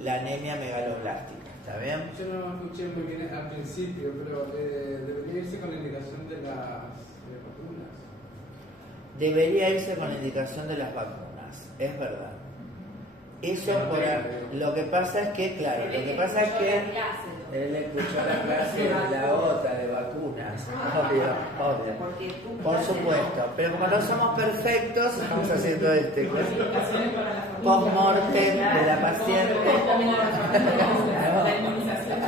la anemia megaloblástica. ¿Está bien? Yo no escuché muy bien al principio, pero debería irse con la indicación de las vacunas. Debería irse con la indicación de las vacunas, es verdad. Eso lo que pasa es que, claro, él escuchó la clase de la otra, de vacunas, obvio. Por supuesto, pero como no somos perfectos, estamos haciendo post-mortem de la paciente. La inmunización.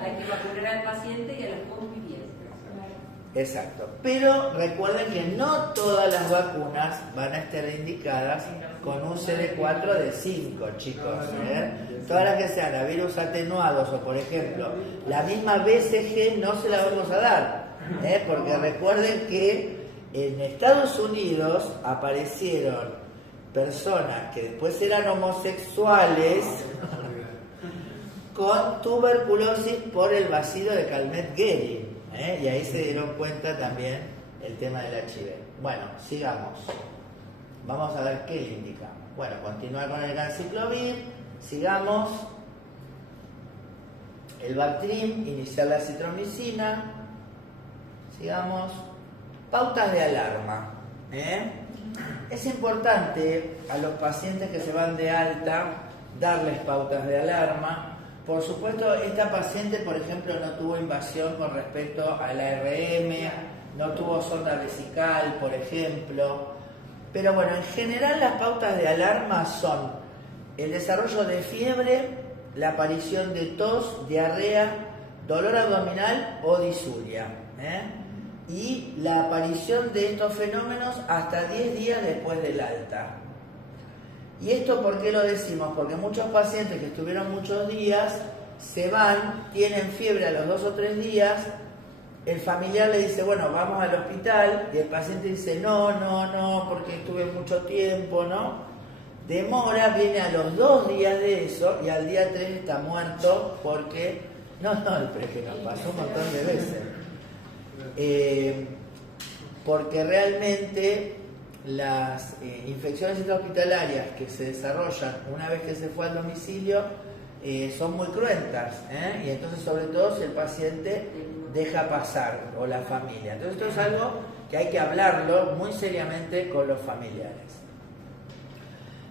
Hay que vacunar al paciente y a los convivientes. Exacto, pero recuerden que no todas las vacunas van a estar indicadas con un CD4 de 5, chicos. Todas las que sean a virus atenuados o, por ejemplo, la misma BCG no se la vamos a dar, porque recuerden que en Estados Unidos aparecieron personas que después eran homosexuales con tuberculosis por el bacilo de Calmette-Guerin, y ahí se dieron cuenta también el tema del HIV. Bueno, sigamos. Vamos a ver qué le indicamos. Bueno, continuar con el ganciclovir, sigamos. El Bactrim, iniciar la acitromicina, sigamos. Pautas de alarma. Es importante a los pacientes que se van de alta darles pautas de alarma. Por supuesto, esta paciente, por ejemplo, no tuvo invasión con respecto al ARM, no tuvo sonda vesical, por ejemplo. Pero bueno, en general las pautas de alarma son el desarrollo de fiebre, la aparición de tos, diarrea, dolor abdominal o disuria. Y la aparición de estos fenómenos hasta 10 días después del alta. ¿Y esto por qué lo decimos? Porque muchos pacientes que estuvieron muchos días se van, tienen fiebre a los 2 o 3 días, el familiar le dice, bueno, vamos al hospital, y el paciente dice, no, porque estuve mucho tiempo, ¿no? Demora, viene a los 2 días de eso, y al día 3 está muerto porque, pero es que nos pasó un montón de veces. Porque realmente las infecciones intrahospitalarias que se desarrollan una vez que se fue al domicilio son muy cruentas, y entonces sobre todo si el paciente deja pasar, o la familia. Entonces esto es algo que hay que hablarlo muy seriamente con los familiares.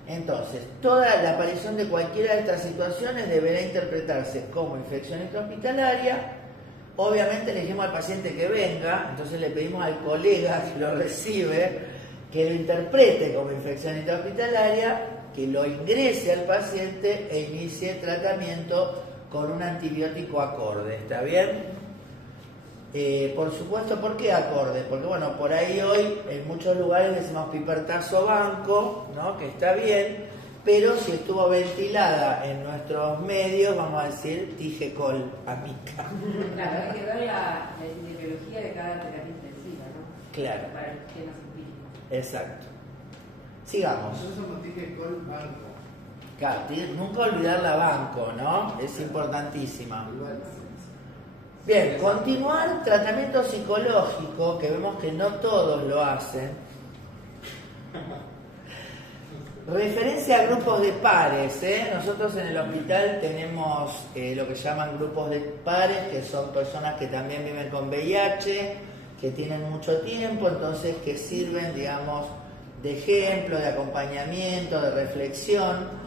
Entonces, toda la aparición de cualquiera de estas situaciones deberá interpretarse como infección intrahospitalaria. Obviamente le dijimos al paciente que venga, entonces le pedimos al colega que lo recibe que lo interprete como infección intrahospitalaria, que lo ingrese al paciente e inicie tratamiento con un antibiótico acorde. ¿Está bien? Por supuesto, ¿por qué acorde? Porque bueno, por ahí hoy en muchos lugares decimos pipertazo banco, ¿no? Que está bien, pero si estuvo ventilada en nuestros medios, vamos a decir Tigecol amica. Claro, hay que ver la epidemiología de cada terapia intensiva, ¿no? Claro. Para los temas empíricos. Exacto. Sigamos. Nosotros somos Tigecol banco. Claro, nunca olvidar la banco, ¿no? Es importantísima. Bien, continuar tratamiento psicológico, que vemos que no todos lo hacen. Referencia a grupos de pares, Nosotros en el hospital tenemos lo que llaman grupos de pares, que son personas que también viven con VIH, que tienen mucho tiempo, entonces que sirven, digamos, de ejemplo, de acompañamiento, de reflexión.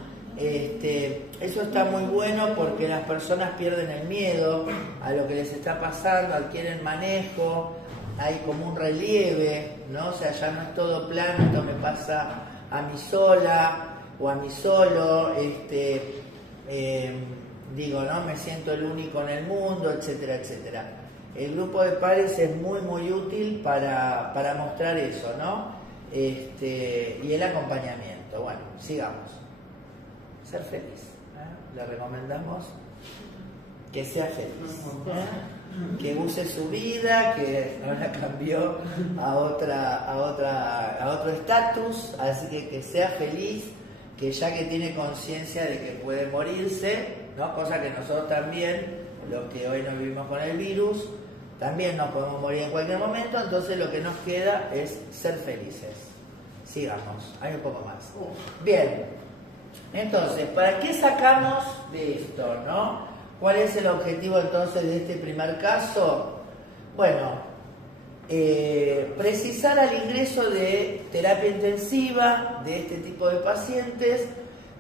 Eso está muy bueno porque las personas pierden el miedo a lo que les está pasando, adquieren manejo, hay como un relieve, ¿no? O sea, ya no es todo plano, esto me pasa a mí sola o a mí solo, digo, ¿no? Me siento el único en el mundo, etcétera, etcétera. el grupo de pares es muy muy útil para mostrar eso, ¿no? Y el acompañamiento. Bueno, sigamos. Ser feliz. Le recomendamos que sea feliz, que use su vida, que no la cambió a otro estatus, así que sea feliz, que ya que tiene conciencia de que puede morirse, ¿no? Cosa que nosotros también, los que hoy no vivimos con el virus, también nos podemos morir en cualquier momento, entonces lo que nos queda es ser felices. Sigamos, hay un poco más. Bien, entonces, ¿para qué sacamos de esto, no? ¿Cuál es el objetivo entonces de este primer caso? Bueno, precisar al ingreso de terapia intensiva de este tipo de pacientes,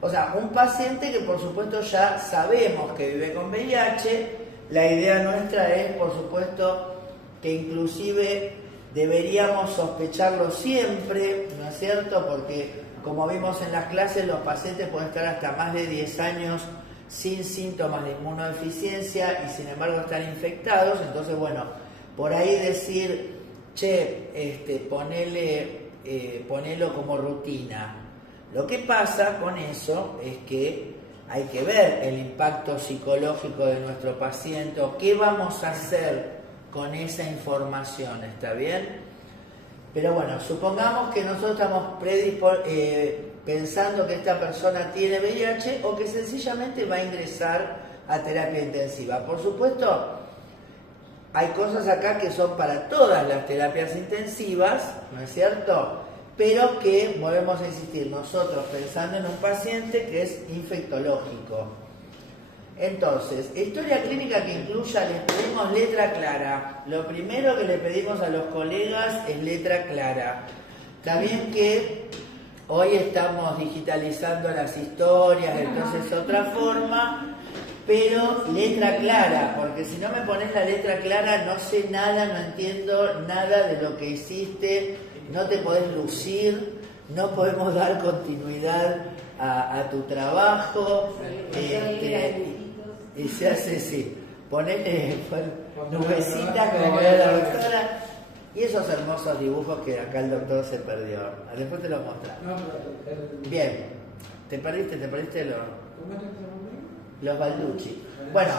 o sea, un paciente que por supuesto ya sabemos que vive con VIH. La idea nuestra es, por supuesto, que inclusive deberíamos sospecharlo siempre, ¿no es cierto? Porque, como vimos en las clases, los pacientes pueden estar hasta más de 10 años sin síntomas de inmunodeficiencia y sin embargo están infectados. Entonces, bueno, por ahí decir, ponelo como rutina. Lo que pasa con eso es que hay que ver el impacto psicológico de nuestro paciente, o qué vamos a hacer con esa información, ¿está bien? Pero bueno, supongamos que nosotros estamos pensando que esta persona tiene VIH o que sencillamente va a ingresar a terapia intensiva. Por supuesto, hay cosas acá que son para todas las terapias intensivas, ¿no es cierto? Pero que, volvemos a insistir, nosotros pensando en un paciente que es infectológico. Entonces, historia clínica que incluya, les pedimos letra clara. Lo primero que le pedimos a los colegas es letra clara. Está bien que hoy estamos digitalizando las historias, entonces es otra forma, pero letra clara, porque si no me pones la letra clara no sé nada, no entiendo nada de lo que hiciste, no te podés lucir, no podemos dar continuidad a tu trabajo. Y se hace así, ponele nubecitas como pone la doctora, y esos hermosos dibujos que acá el doctor se perdió. Después te los mostramos. Bien, te perdiste los Balducci. Bueno,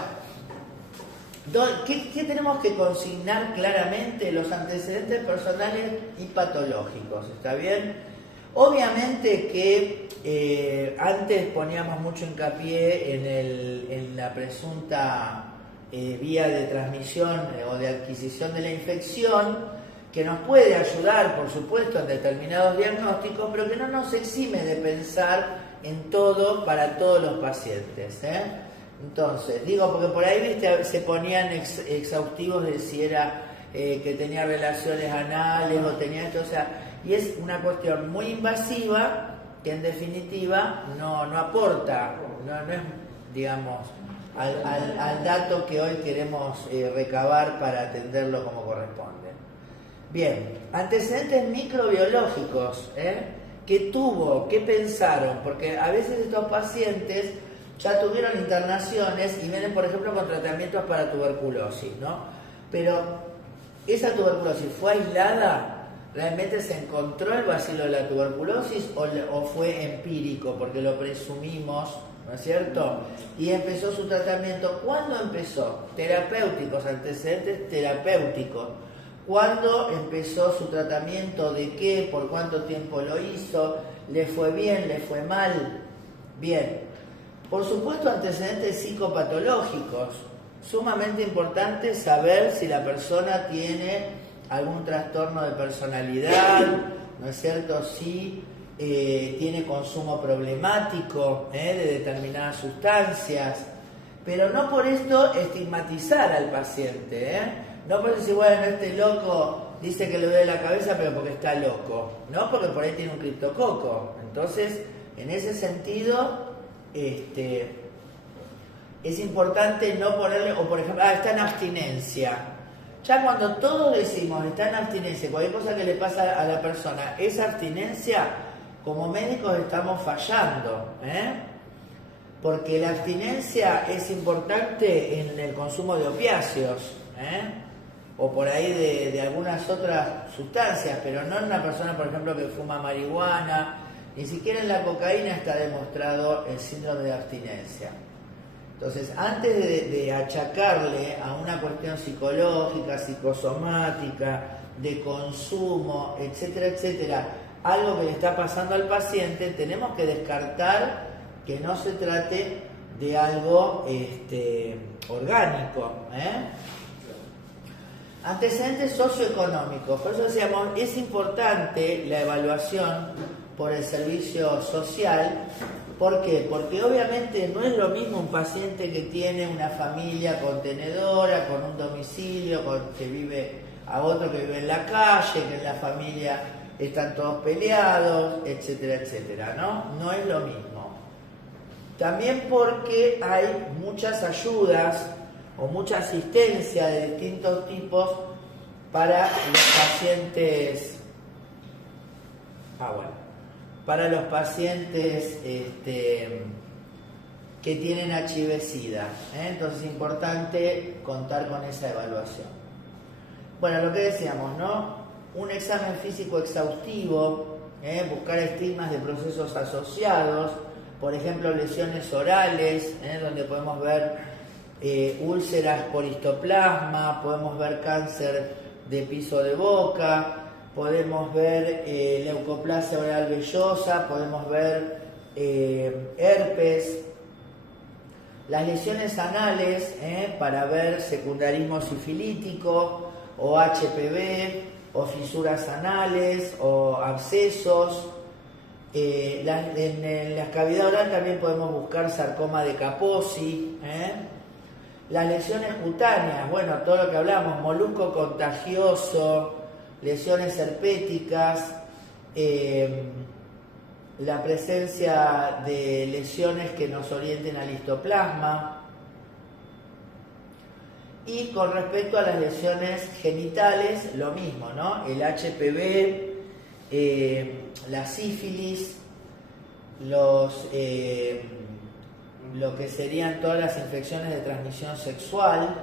¿qué tenemos que consignar claramente? Los antecedentes personales y patológicos, ¿está bien? Obviamente que antes poníamos mucho hincapié en la presunta vía de transmisión o de adquisición de la infección, que nos puede ayudar, por supuesto, en determinados diagnósticos, pero que no nos exime de pensar en todo para todos los pacientes, ¿eh? Entonces, digo, porque por ahí, viste, se ponían exhaustivos de si era que tenía relaciones anales o tenía esto, o sea, y es una cuestión muy invasiva que en definitiva no aporta, no es, digamos, al dato que hoy queremos recabar para atenderlo como corresponde. Bien, antecedentes microbiológicos, ¿qué pensaron? Porque a veces estos pacientes ya tuvieron internaciones y vienen, por ejemplo, con tratamientos para tuberculosis, ¿no? Pero esa tuberculosis fue aislada. ¿Realmente se encontró el bacilo de la tuberculosis o fue empírico porque lo presumimos, ¿no es cierto? Y empezó su tratamiento. ¿Cuándo empezó? Terapéuticos, antecedentes terapéuticos. ¿Cuándo empezó su tratamiento? ¿De qué? ¿Por cuánto tiempo lo hizo? ¿Le fue bien? ¿Le fue mal? Bien. Por supuesto, antecedentes psicopatológicos. Sumamente importante saber si la persona tiene algún trastorno de personalidad, ¿no es cierto? Si tiene consumo problemático de determinadas sustancias, pero no por esto estigmatizar al paciente, no por decir, bueno, este loco dice que le duele la cabeza, pero porque está loco, no porque por ahí tiene un criptococo. Entonces, en ese sentido, es importante no ponerle, o por ejemplo, está en abstinencia. Ya cuando todos decimos está en abstinencia, cualquier cosa que le pasa a la persona es abstinencia, como médicos estamos fallando, porque la abstinencia es importante en el consumo de opiáceos, o por ahí de algunas otras sustancias, pero no en una persona, por ejemplo, que fuma marihuana, ni siquiera en la cocaína está demostrado el síndrome de abstinencia. Entonces, antes de achacarle a una cuestión psicológica, psicosomática, de consumo, etcétera, etcétera, algo que le está pasando al paciente, tenemos que descartar que no se trate de algo orgánico. Antecedentes socioeconómicos. Por eso decíamos, es importante la evaluación por el servicio social. ¿Por qué? Porque obviamente no es lo mismo un paciente que tiene una familia contenedora, con un domicilio, que vive a otro que vive en la calle, que en la familia están todos peleados, etcétera, etcétera, ¿no? No es lo mismo. También porque hay muchas ayudas o mucha asistencia de distintos tipos para los pacientes. Para los pacientes que tienen HIV-Sida. Entonces es importante contar con esa evaluación. Bueno, lo que decíamos, ¿no? Un examen físico exhaustivo, buscar estigmas de procesos asociados, por ejemplo, lesiones orales, donde podemos ver úlceras por histoplasma, podemos ver cáncer de piso de boca, podemos ver leucoplasia oral vellosa, podemos ver herpes, las lesiones anales para ver secundarismo sifilítico o HPV o fisuras anales o abscesos. En la cavidad oral también podemos buscar sarcoma de Kaposi. Las lesiones cutáneas, bueno, todo lo que hablamos, molusco contagioso, lesiones herpéticas, la presencia de lesiones que nos orienten al histoplasma. Y con respecto a las lesiones genitales, lo mismo, ¿no? El HPV, la sífilis, lo que serían todas las infecciones de transmisión sexual,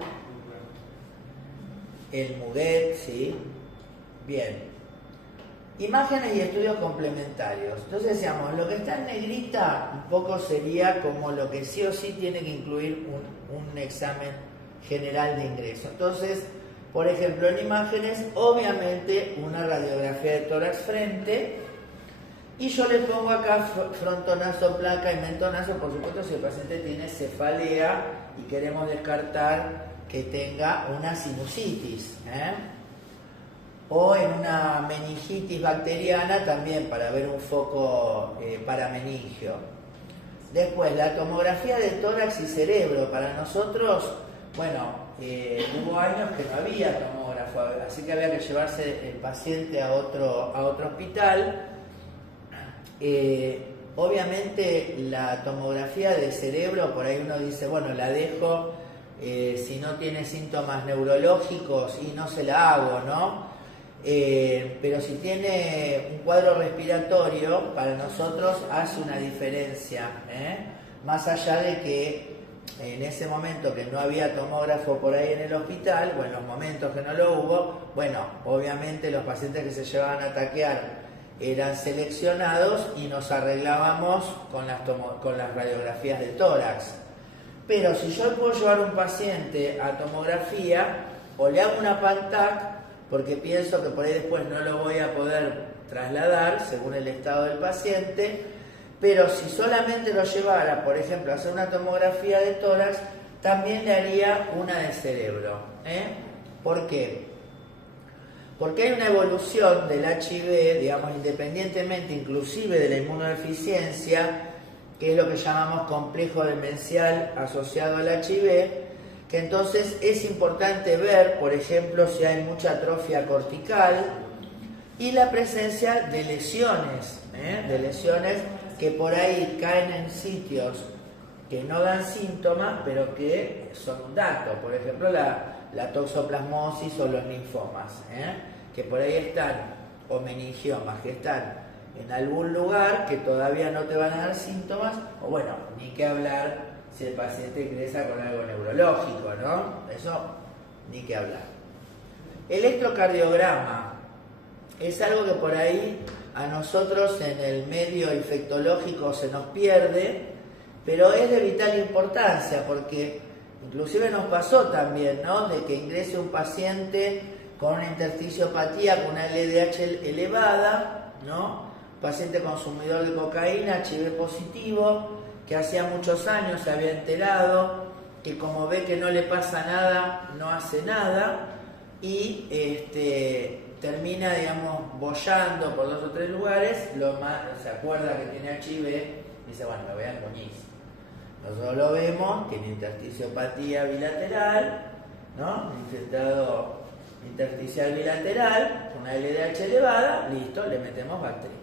el MUDET, ¿sí? Bien. Imágenes y estudios complementarios. Entonces decíamos, lo que está en negrita un poco sería como lo que sí o sí tiene que incluir un examen general de ingreso. Entonces, por ejemplo, en imágenes, obviamente una radiografía de tórax frente, y yo le pongo acá frontonazo, placa y mentonazo, por supuesto si el paciente tiene cefalea y queremos descartar que tenga una sinusitis, o en una meningitis bacteriana también para ver un foco parameningio. Después, la tomografía de tórax y cerebro. Para nosotros, bueno, hubo años que no había tomógrafo, así que había que llevarse el paciente a otro hospital. Obviamente la tomografía de cerebro, por ahí uno dice, bueno, la dejo si no tiene síntomas neurológicos y no se la hago, ¿no? Pero si tiene un cuadro respiratorio, para nosotros hace una diferencia, más allá de que en ese momento que no había tomógrafo por ahí en el hospital, o en los momentos que no lo hubo, bueno, obviamente los pacientes que se llevaban a taquear eran seleccionados y nos arreglábamos con las radiografías de tórax. Pero si yo puedo llevar un paciente a tomografía, o le hago una PANTAC, porque pienso que por ahí después no lo voy a poder trasladar según el estado del paciente, pero si solamente lo llevara, por ejemplo, a hacer una tomografía de tórax, también le haría una de cerebro. ¿Por qué? Porque hay una evolución del HIV, digamos, independientemente inclusive de la inmunodeficiencia, que es lo que llamamos complejo demencial asociado al HIV, que entonces es importante ver, por ejemplo, si hay mucha atrofia cortical y la presencia de lesiones que por ahí caen en sitios que no dan síntomas, pero que son un dato. Por ejemplo, la toxoplasmosis o los linfomas, que por ahí están, o meningiomas, que están en algún lugar que todavía no te van a dar síntomas, o bueno, ni que hablar si el paciente ingresa con algo neurológico, ¿no? Eso, ni que hablar. Electrocardiograma. Es algo que por ahí a nosotros en el medio infectológico se nos pierde, pero es de vital importancia porque inclusive nos pasó también, ¿no?, de que ingrese un paciente con una intersticiopatía, con una LDH elevada, ¿no?, paciente consumidor de cocaína, HIV positivo, que hacía muchos años se había enterado, que como ve que no le pasa nada, no hace nada, y termina, digamos, boyando por 2 o 3 lugares, se acuerda que tiene HIV, y dice, bueno, me voy a Muñiz. Nosotros lo vemos, tiene intersticiopatía bilateral, ¿no?, infiltrado intersticial bilateral, una LDH elevada, listo, le metemos bacteria.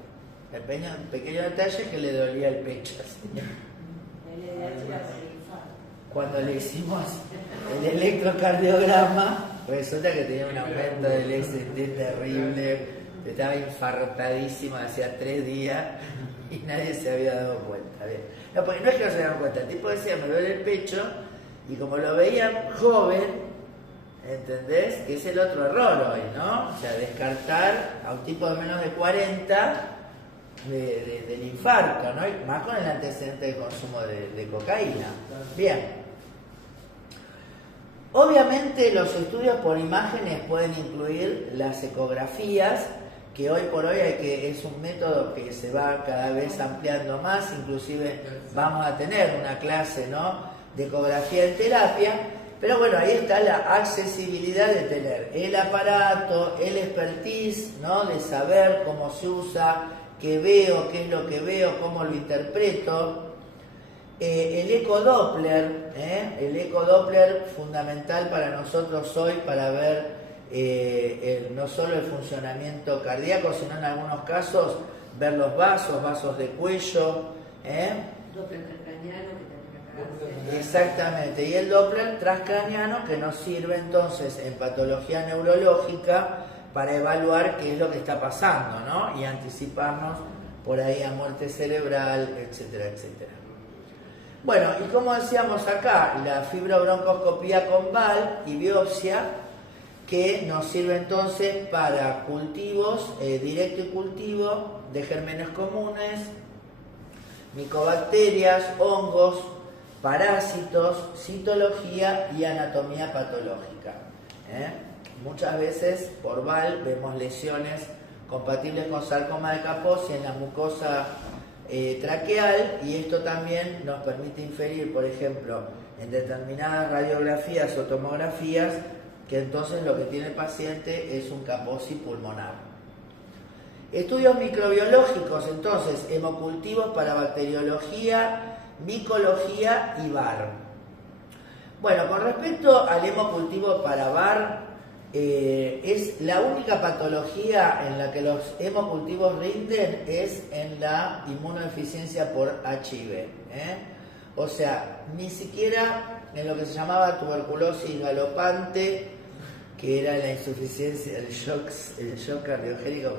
El pequeño detalle es que le dolía el pecho. Cuando le hicimos el electrocardiograma, resulta que tenía un aumento del ECT terrible, estaba infartadísimo, hacía 3 días y nadie se había dado cuenta. Bien. No, porque no es que no se dieran cuenta, el tipo decía, me duele el pecho, y como lo veían joven, ¿entendés? Que es el otro error hoy, ¿no? O sea, descartar a un tipo de menos de 40 del infarto, ¿no? Y más con el antecedente de consumo de cocaína. Bien. Obviamente los estudios por imágenes pueden incluir las ecografías, que hoy por hoy es un método que se va cada vez ampliando más, inclusive vamos a tener una clase, ¿no?, de ecografía en terapia, pero bueno, ahí está la accesibilidad de tener el aparato, el expertise, ¿no?, de saber cómo se usa, qué veo, qué es lo que veo, cómo lo interpreto. El ecodoppler, el ecodoppler fundamental para nosotros hoy para ver no solo el funcionamiento cardíaco, sino en algunos casos ver los vasos de cuello. Doppler transcraniano que también acá. Exactamente, y el Doppler transcraniano que nos sirve entonces en patología neurológica para evaluar qué es lo que está pasando, ¿no?, y anticiparnos por ahí a muerte cerebral, etcétera, etcétera. Bueno, y como decíamos acá, la fibrobroncoscopía con VAL y biopsia, que nos sirve entonces para cultivos, directo y cultivo de gérmenes comunes, micobacterias, hongos, parásitos, citología y anatomía patológica. Muchas veces por VAL vemos lesiones compatibles con sarcoma de Kaposi en la mucosa traqueal, y esto también nos permite inferir, por ejemplo, en determinadas radiografías o tomografías, que entonces lo que tiene el paciente es un Kaposi pulmonar. Estudios microbiológicos, entonces, hemocultivos para bacteriología, micología y VAR. Bueno, con respecto al hemocultivo para VAR, es la única patología en la que los hemocultivos rinden es en la inmunodeficiencia por HIV. O sea, ni siquiera en lo que se llamaba tuberculosis galopante, que era la insuficiencia, el shock cardiogénico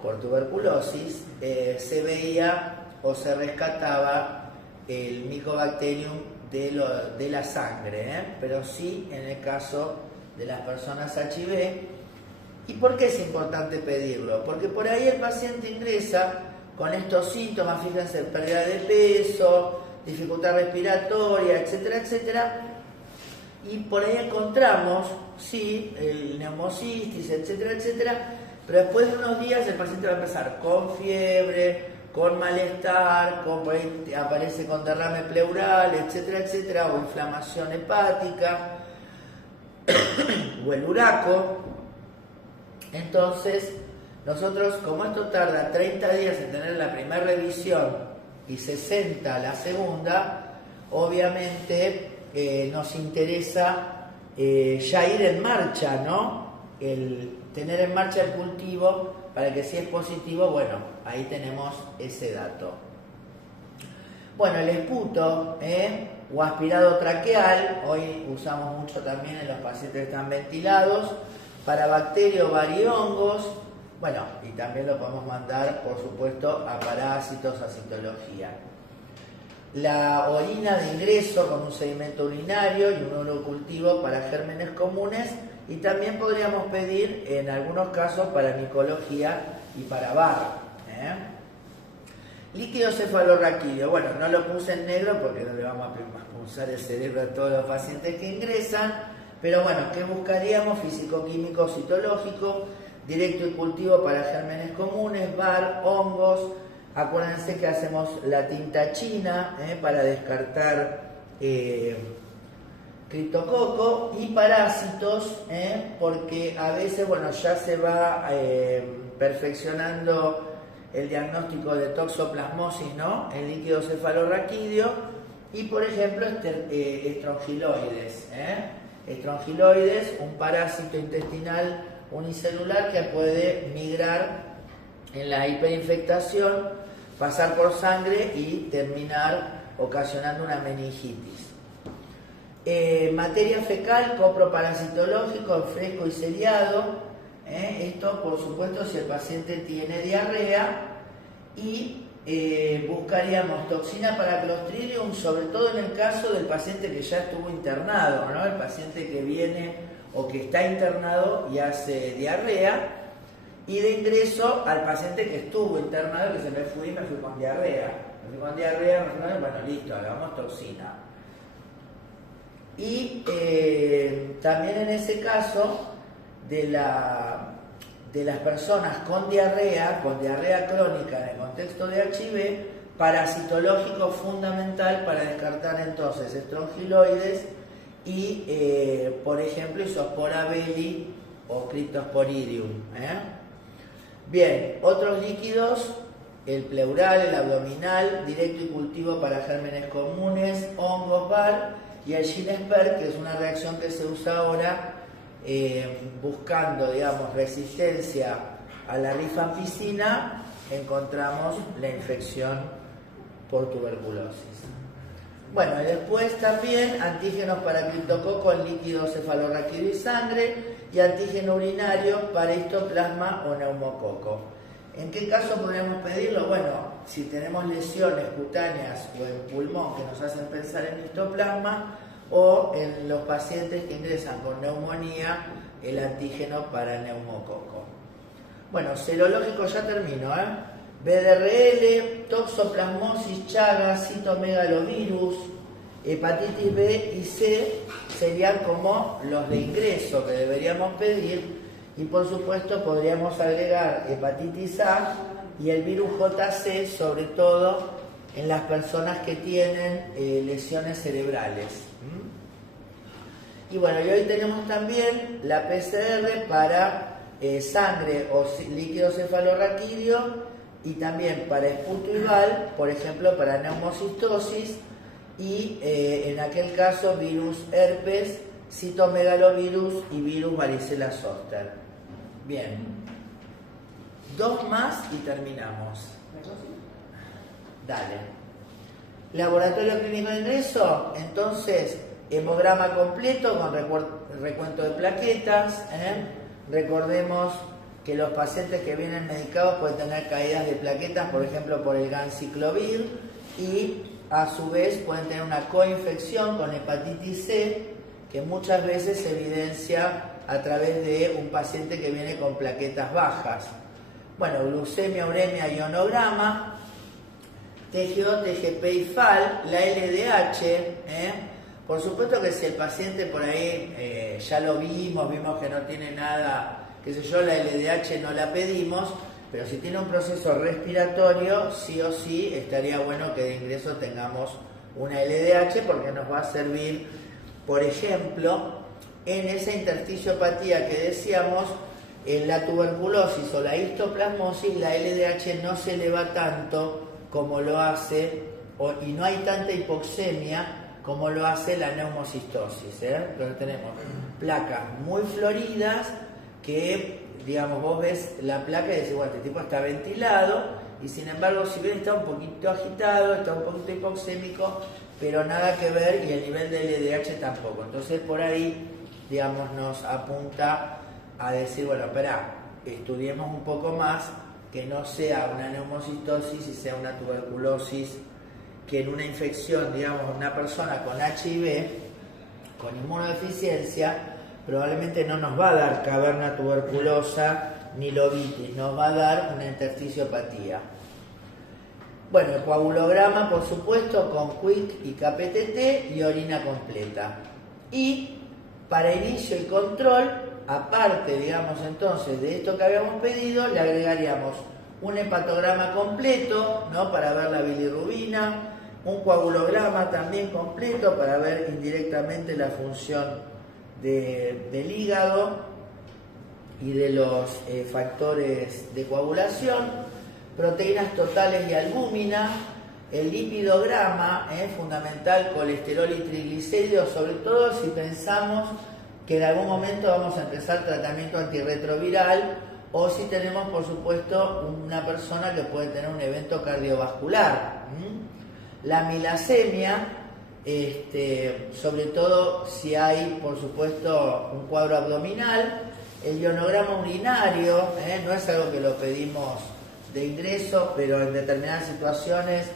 por tuberculosis, se veía o se rescataba el Mycobacterium de la sangre, pero sí en el caso de las personas HIV. ¿Y por qué es importante pedirlo? Porque por ahí el paciente ingresa con estos síntomas, fíjense, pérdida de peso, dificultad respiratoria, etcétera, etcétera, y por ahí encontramos, sí, el neumocistis, etcétera, etcétera, pero después de unos días el paciente va a empezar con fiebre, con malestar, por ahí aparece con derrame pleural, etcétera, etcétera, o inflamación hepática, o el uraco. Entonces, nosotros, como esto tarda 30 días en tener la primera revisión y 60 la segunda, obviamente nos interesa ya ir en marcha, ¿no? El tener en marcha el cultivo para que si es positivo, bueno, ahí tenemos ese dato. Bueno, el esputo, o aspirado traqueal, hoy usamos mucho también en los pacientes que están ventilados, para bacterias, variongos, bueno, y también lo podemos mandar, por supuesto, a parásitos, a citología. La orina de ingreso con un sedimento urinario y un urocultivo para gérmenes comunes, Y también podríamos pedir en algunos casos para micología y para VAR. Líquido cefalorraquídeo, bueno, no lo puse en negro porque no le vamos a punzar el cerebro a todos los pacientes que ingresan, pero bueno, ¿qué buscaríamos? Físico-químico, citológico, directo y cultivo para gérmenes comunes, VAR, hongos. Acuérdense que hacemos la tinta china para descartar criptococo y parásitos, porque a veces, bueno, ya se va perfeccionando el diagnóstico de toxoplasmosis, ¿no? En líquido cefalorraquídeo y, por ejemplo, estrongiloides. Estrongiloides, un parásito intestinal unicelular que puede migrar en la hiperinfectación, pasar por sangre y terminar ocasionando una meningitis. Materia fecal, coproparasitológico, fresco y seriado. Esto, por supuesto, si el paciente tiene diarrea, y buscaríamos toxina para Clostridium, sobre todo en el caso del paciente que ya estuvo internado, ¿no? El paciente que viene o que está internado y hace diarrea, y de ingreso al paciente que estuvo internado, que se me fui con diarrea. Me fui con diarrea, ¿no? Bueno, listo, hagamos toxina. Y también en ese caso de las personas con diarrea crónica en el contexto de HIV, parasitológico fundamental para descartar entonces estrongiloides y, por ejemplo, Isospora belli o Cryptosporidium. Bien, otros líquidos, el pleural, el abdominal, directo y cultivo para gérmenes comunes, hongos, VAR, y el Ginespert, que es una reacción que se usa ahora buscando, digamos, resistencia a la rifampicina, encontramos la infección por tuberculosis. Bueno, y después también antígenos para criptococo en líquido cefalorraquídeo y sangre, y antígeno urinario para histoplasma o neumococo. ¿En qué caso podríamos pedirlo? Bueno, si tenemos lesiones cutáneas o en pulmón que nos hacen pensar en histoplasma, o en los pacientes que ingresan con neumonía, el antígeno para neumococo. Bueno, serológico ya termino, BDRL, toxoplasmosis, Chagas, citomegalovirus, hepatitis B y C serían como los de ingreso que deberíamos pedir, y por supuesto podríamos agregar hepatitis A y el virus JC, sobre todo en las personas que tienen lesiones cerebrales. Y bueno, y hoy tenemos también la PCR para sangre o líquido cefalorraquídeo, y también para esputo y VAL, por ejemplo para neumocistosis, y en aquel caso virus herpes, citomegalovirus y virus varicela zoster. Bien, dos más y terminamos. Dale. Laboratorio clínico de ingreso, entonces hemograma completo con recuento de plaquetas. Recordemos que los pacientes que vienen medicados pueden tener caídas de plaquetas, por ejemplo por el ganciclovir, y a su vez pueden tener una coinfección con hepatitis C, que muchas veces se evidencia a través de un paciente que viene con plaquetas bajas. Bueno, glucemia, uremia, ionograma, TGO, TGP y FAL, la LDH. Por supuesto que si el paciente por ahí ya lo vimos que no tiene nada, qué sé yo, la LDH no la pedimos, pero si tiene un proceso respiratorio, sí o sí estaría bueno que de ingreso tengamos una LDH, porque nos va a servir, por ejemplo, en esa intersticiopatía que decíamos, en la tuberculosis o la histoplasmosis, la LDH no se eleva tanto como lo hace, y no hay tanta hipoxemia como lo hace la neumocistosis. Entonces tenemos placas muy floridas que, digamos, vos ves la placa y decís, bueno, este tipo está ventilado, y sin embargo, si bien está un poquito agitado, está un poquito hipoxémico, pero nada que ver, y el nivel de LDH tampoco. Entonces por ahí, digamos, nos apunta a decir, bueno, espera, estudiemos un poco más, que no sea una neumocistosis y sea una tuberculosis, que en una infección, digamos, una persona con HIV, con inmunodeficiencia, probablemente no nos va a dar caverna tuberculosa ni lobitis, nos va a dar una intersticiopatía. Bueno, el coagulograma, por supuesto, con QUIC y KPTT y orina completa. Y para inicio y control, aparte, digamos, entonces, de esto que habíamos pedido, le agregaríamos un hepatograma completo, ¿no?, para ver la bilirrubina, un coagulograma también completo para ver indirectamente la función del hígado y de los factores de coagulación, proteínas totales y albúmina, el lipidograma, fundamental, colesterol y triglicéridos, sobre todo si pensamos que en algún momento vamos a empezar tratamiento antirretroviral o si tenemos, por supuesto, una persona que puede tener un evento cardiovascular. La milasemia, sobre todo si hay, por supuesto, un cuadro abdominal. El ionograma urinario, no es algo que lo pedimos de ingreso, pero en determinadas situaciones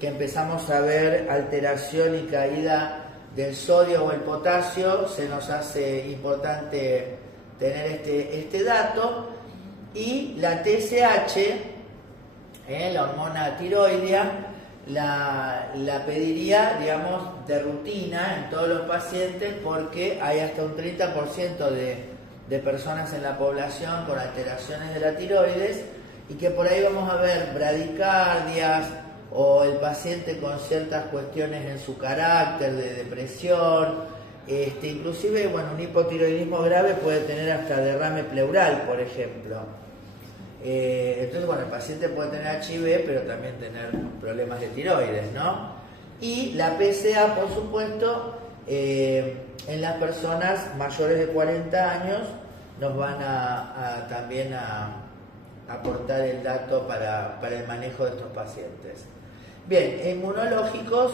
que empezamos a ver alteración y caída del sodio o el potasio, se nos hace importante tener este dato. Y la TSH, la hormona tiroidea, la pediría, digamos, de rutina en todos los pacientes porque hay hasta un 30% de personas en la población con alteraciones de la tiroides y que por ahí vamos a ver bradicardias o el paciente con ciertas cuestiones en su carácter de depresión, inclusive, bueno, un hipotiroidismo grave puede tener hasta derrame pleural, por ejemplo. Entonces, bueno, el paciente puede tener HIV, pero también tener problemas de tiroides, ¿no? Y la PSA, por supuesto, en las personas mayores de 40 años nos van también a aportar el dato para el manejo de estos pacientes. Bien, inmunológicos,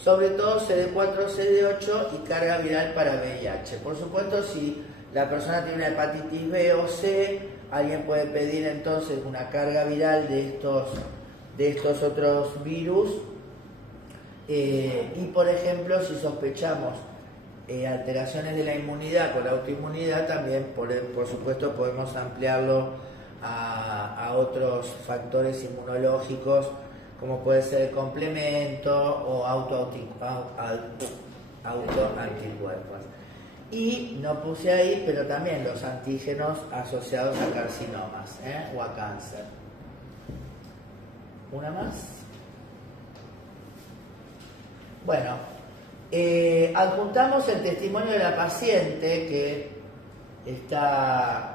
sobre todo CD4, CD8 y carga viral para VIH. Por supuesto, si la persona tiene una hepatitis B o C, alguien puede pedir entonces una carga viral de estos otros virus. Y por ejemplo, si sospechamos alteraciones de la inmunidad con la autoinmunidad, también por supuesto podemos ampliarlo a otros factores inmunológicos, como puede ser el complemento o autoanticuerpos. Y no puse ahí, pero también los antígenos asociados a carcinomas o a cáncer. ¿Una más? Bueno, adjuntamos el testimonio de la paciente que está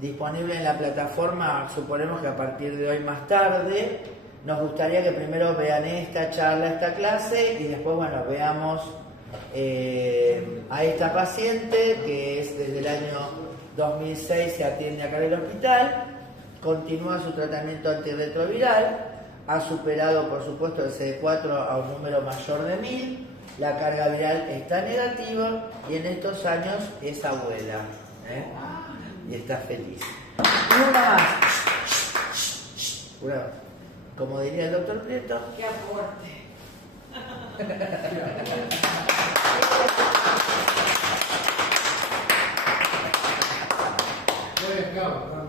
disponible en la plataforma, suponemos que a partir de hoy más tarde. Nos gustaría que primero vean esta charla, esta clase, y después, bueno, veamos a esta paciente que es desde el año 2006 se atiende acá en el hospital, continúa su tratamiento antirretroviral, ha superado por supuesto el CD4 a un número mayor de 1000, la carga viral está negativa y en estos años es abuela y está feliz. Y una más. Como diría el doctor Prieto, ¡qué aporte! Voy a escapar.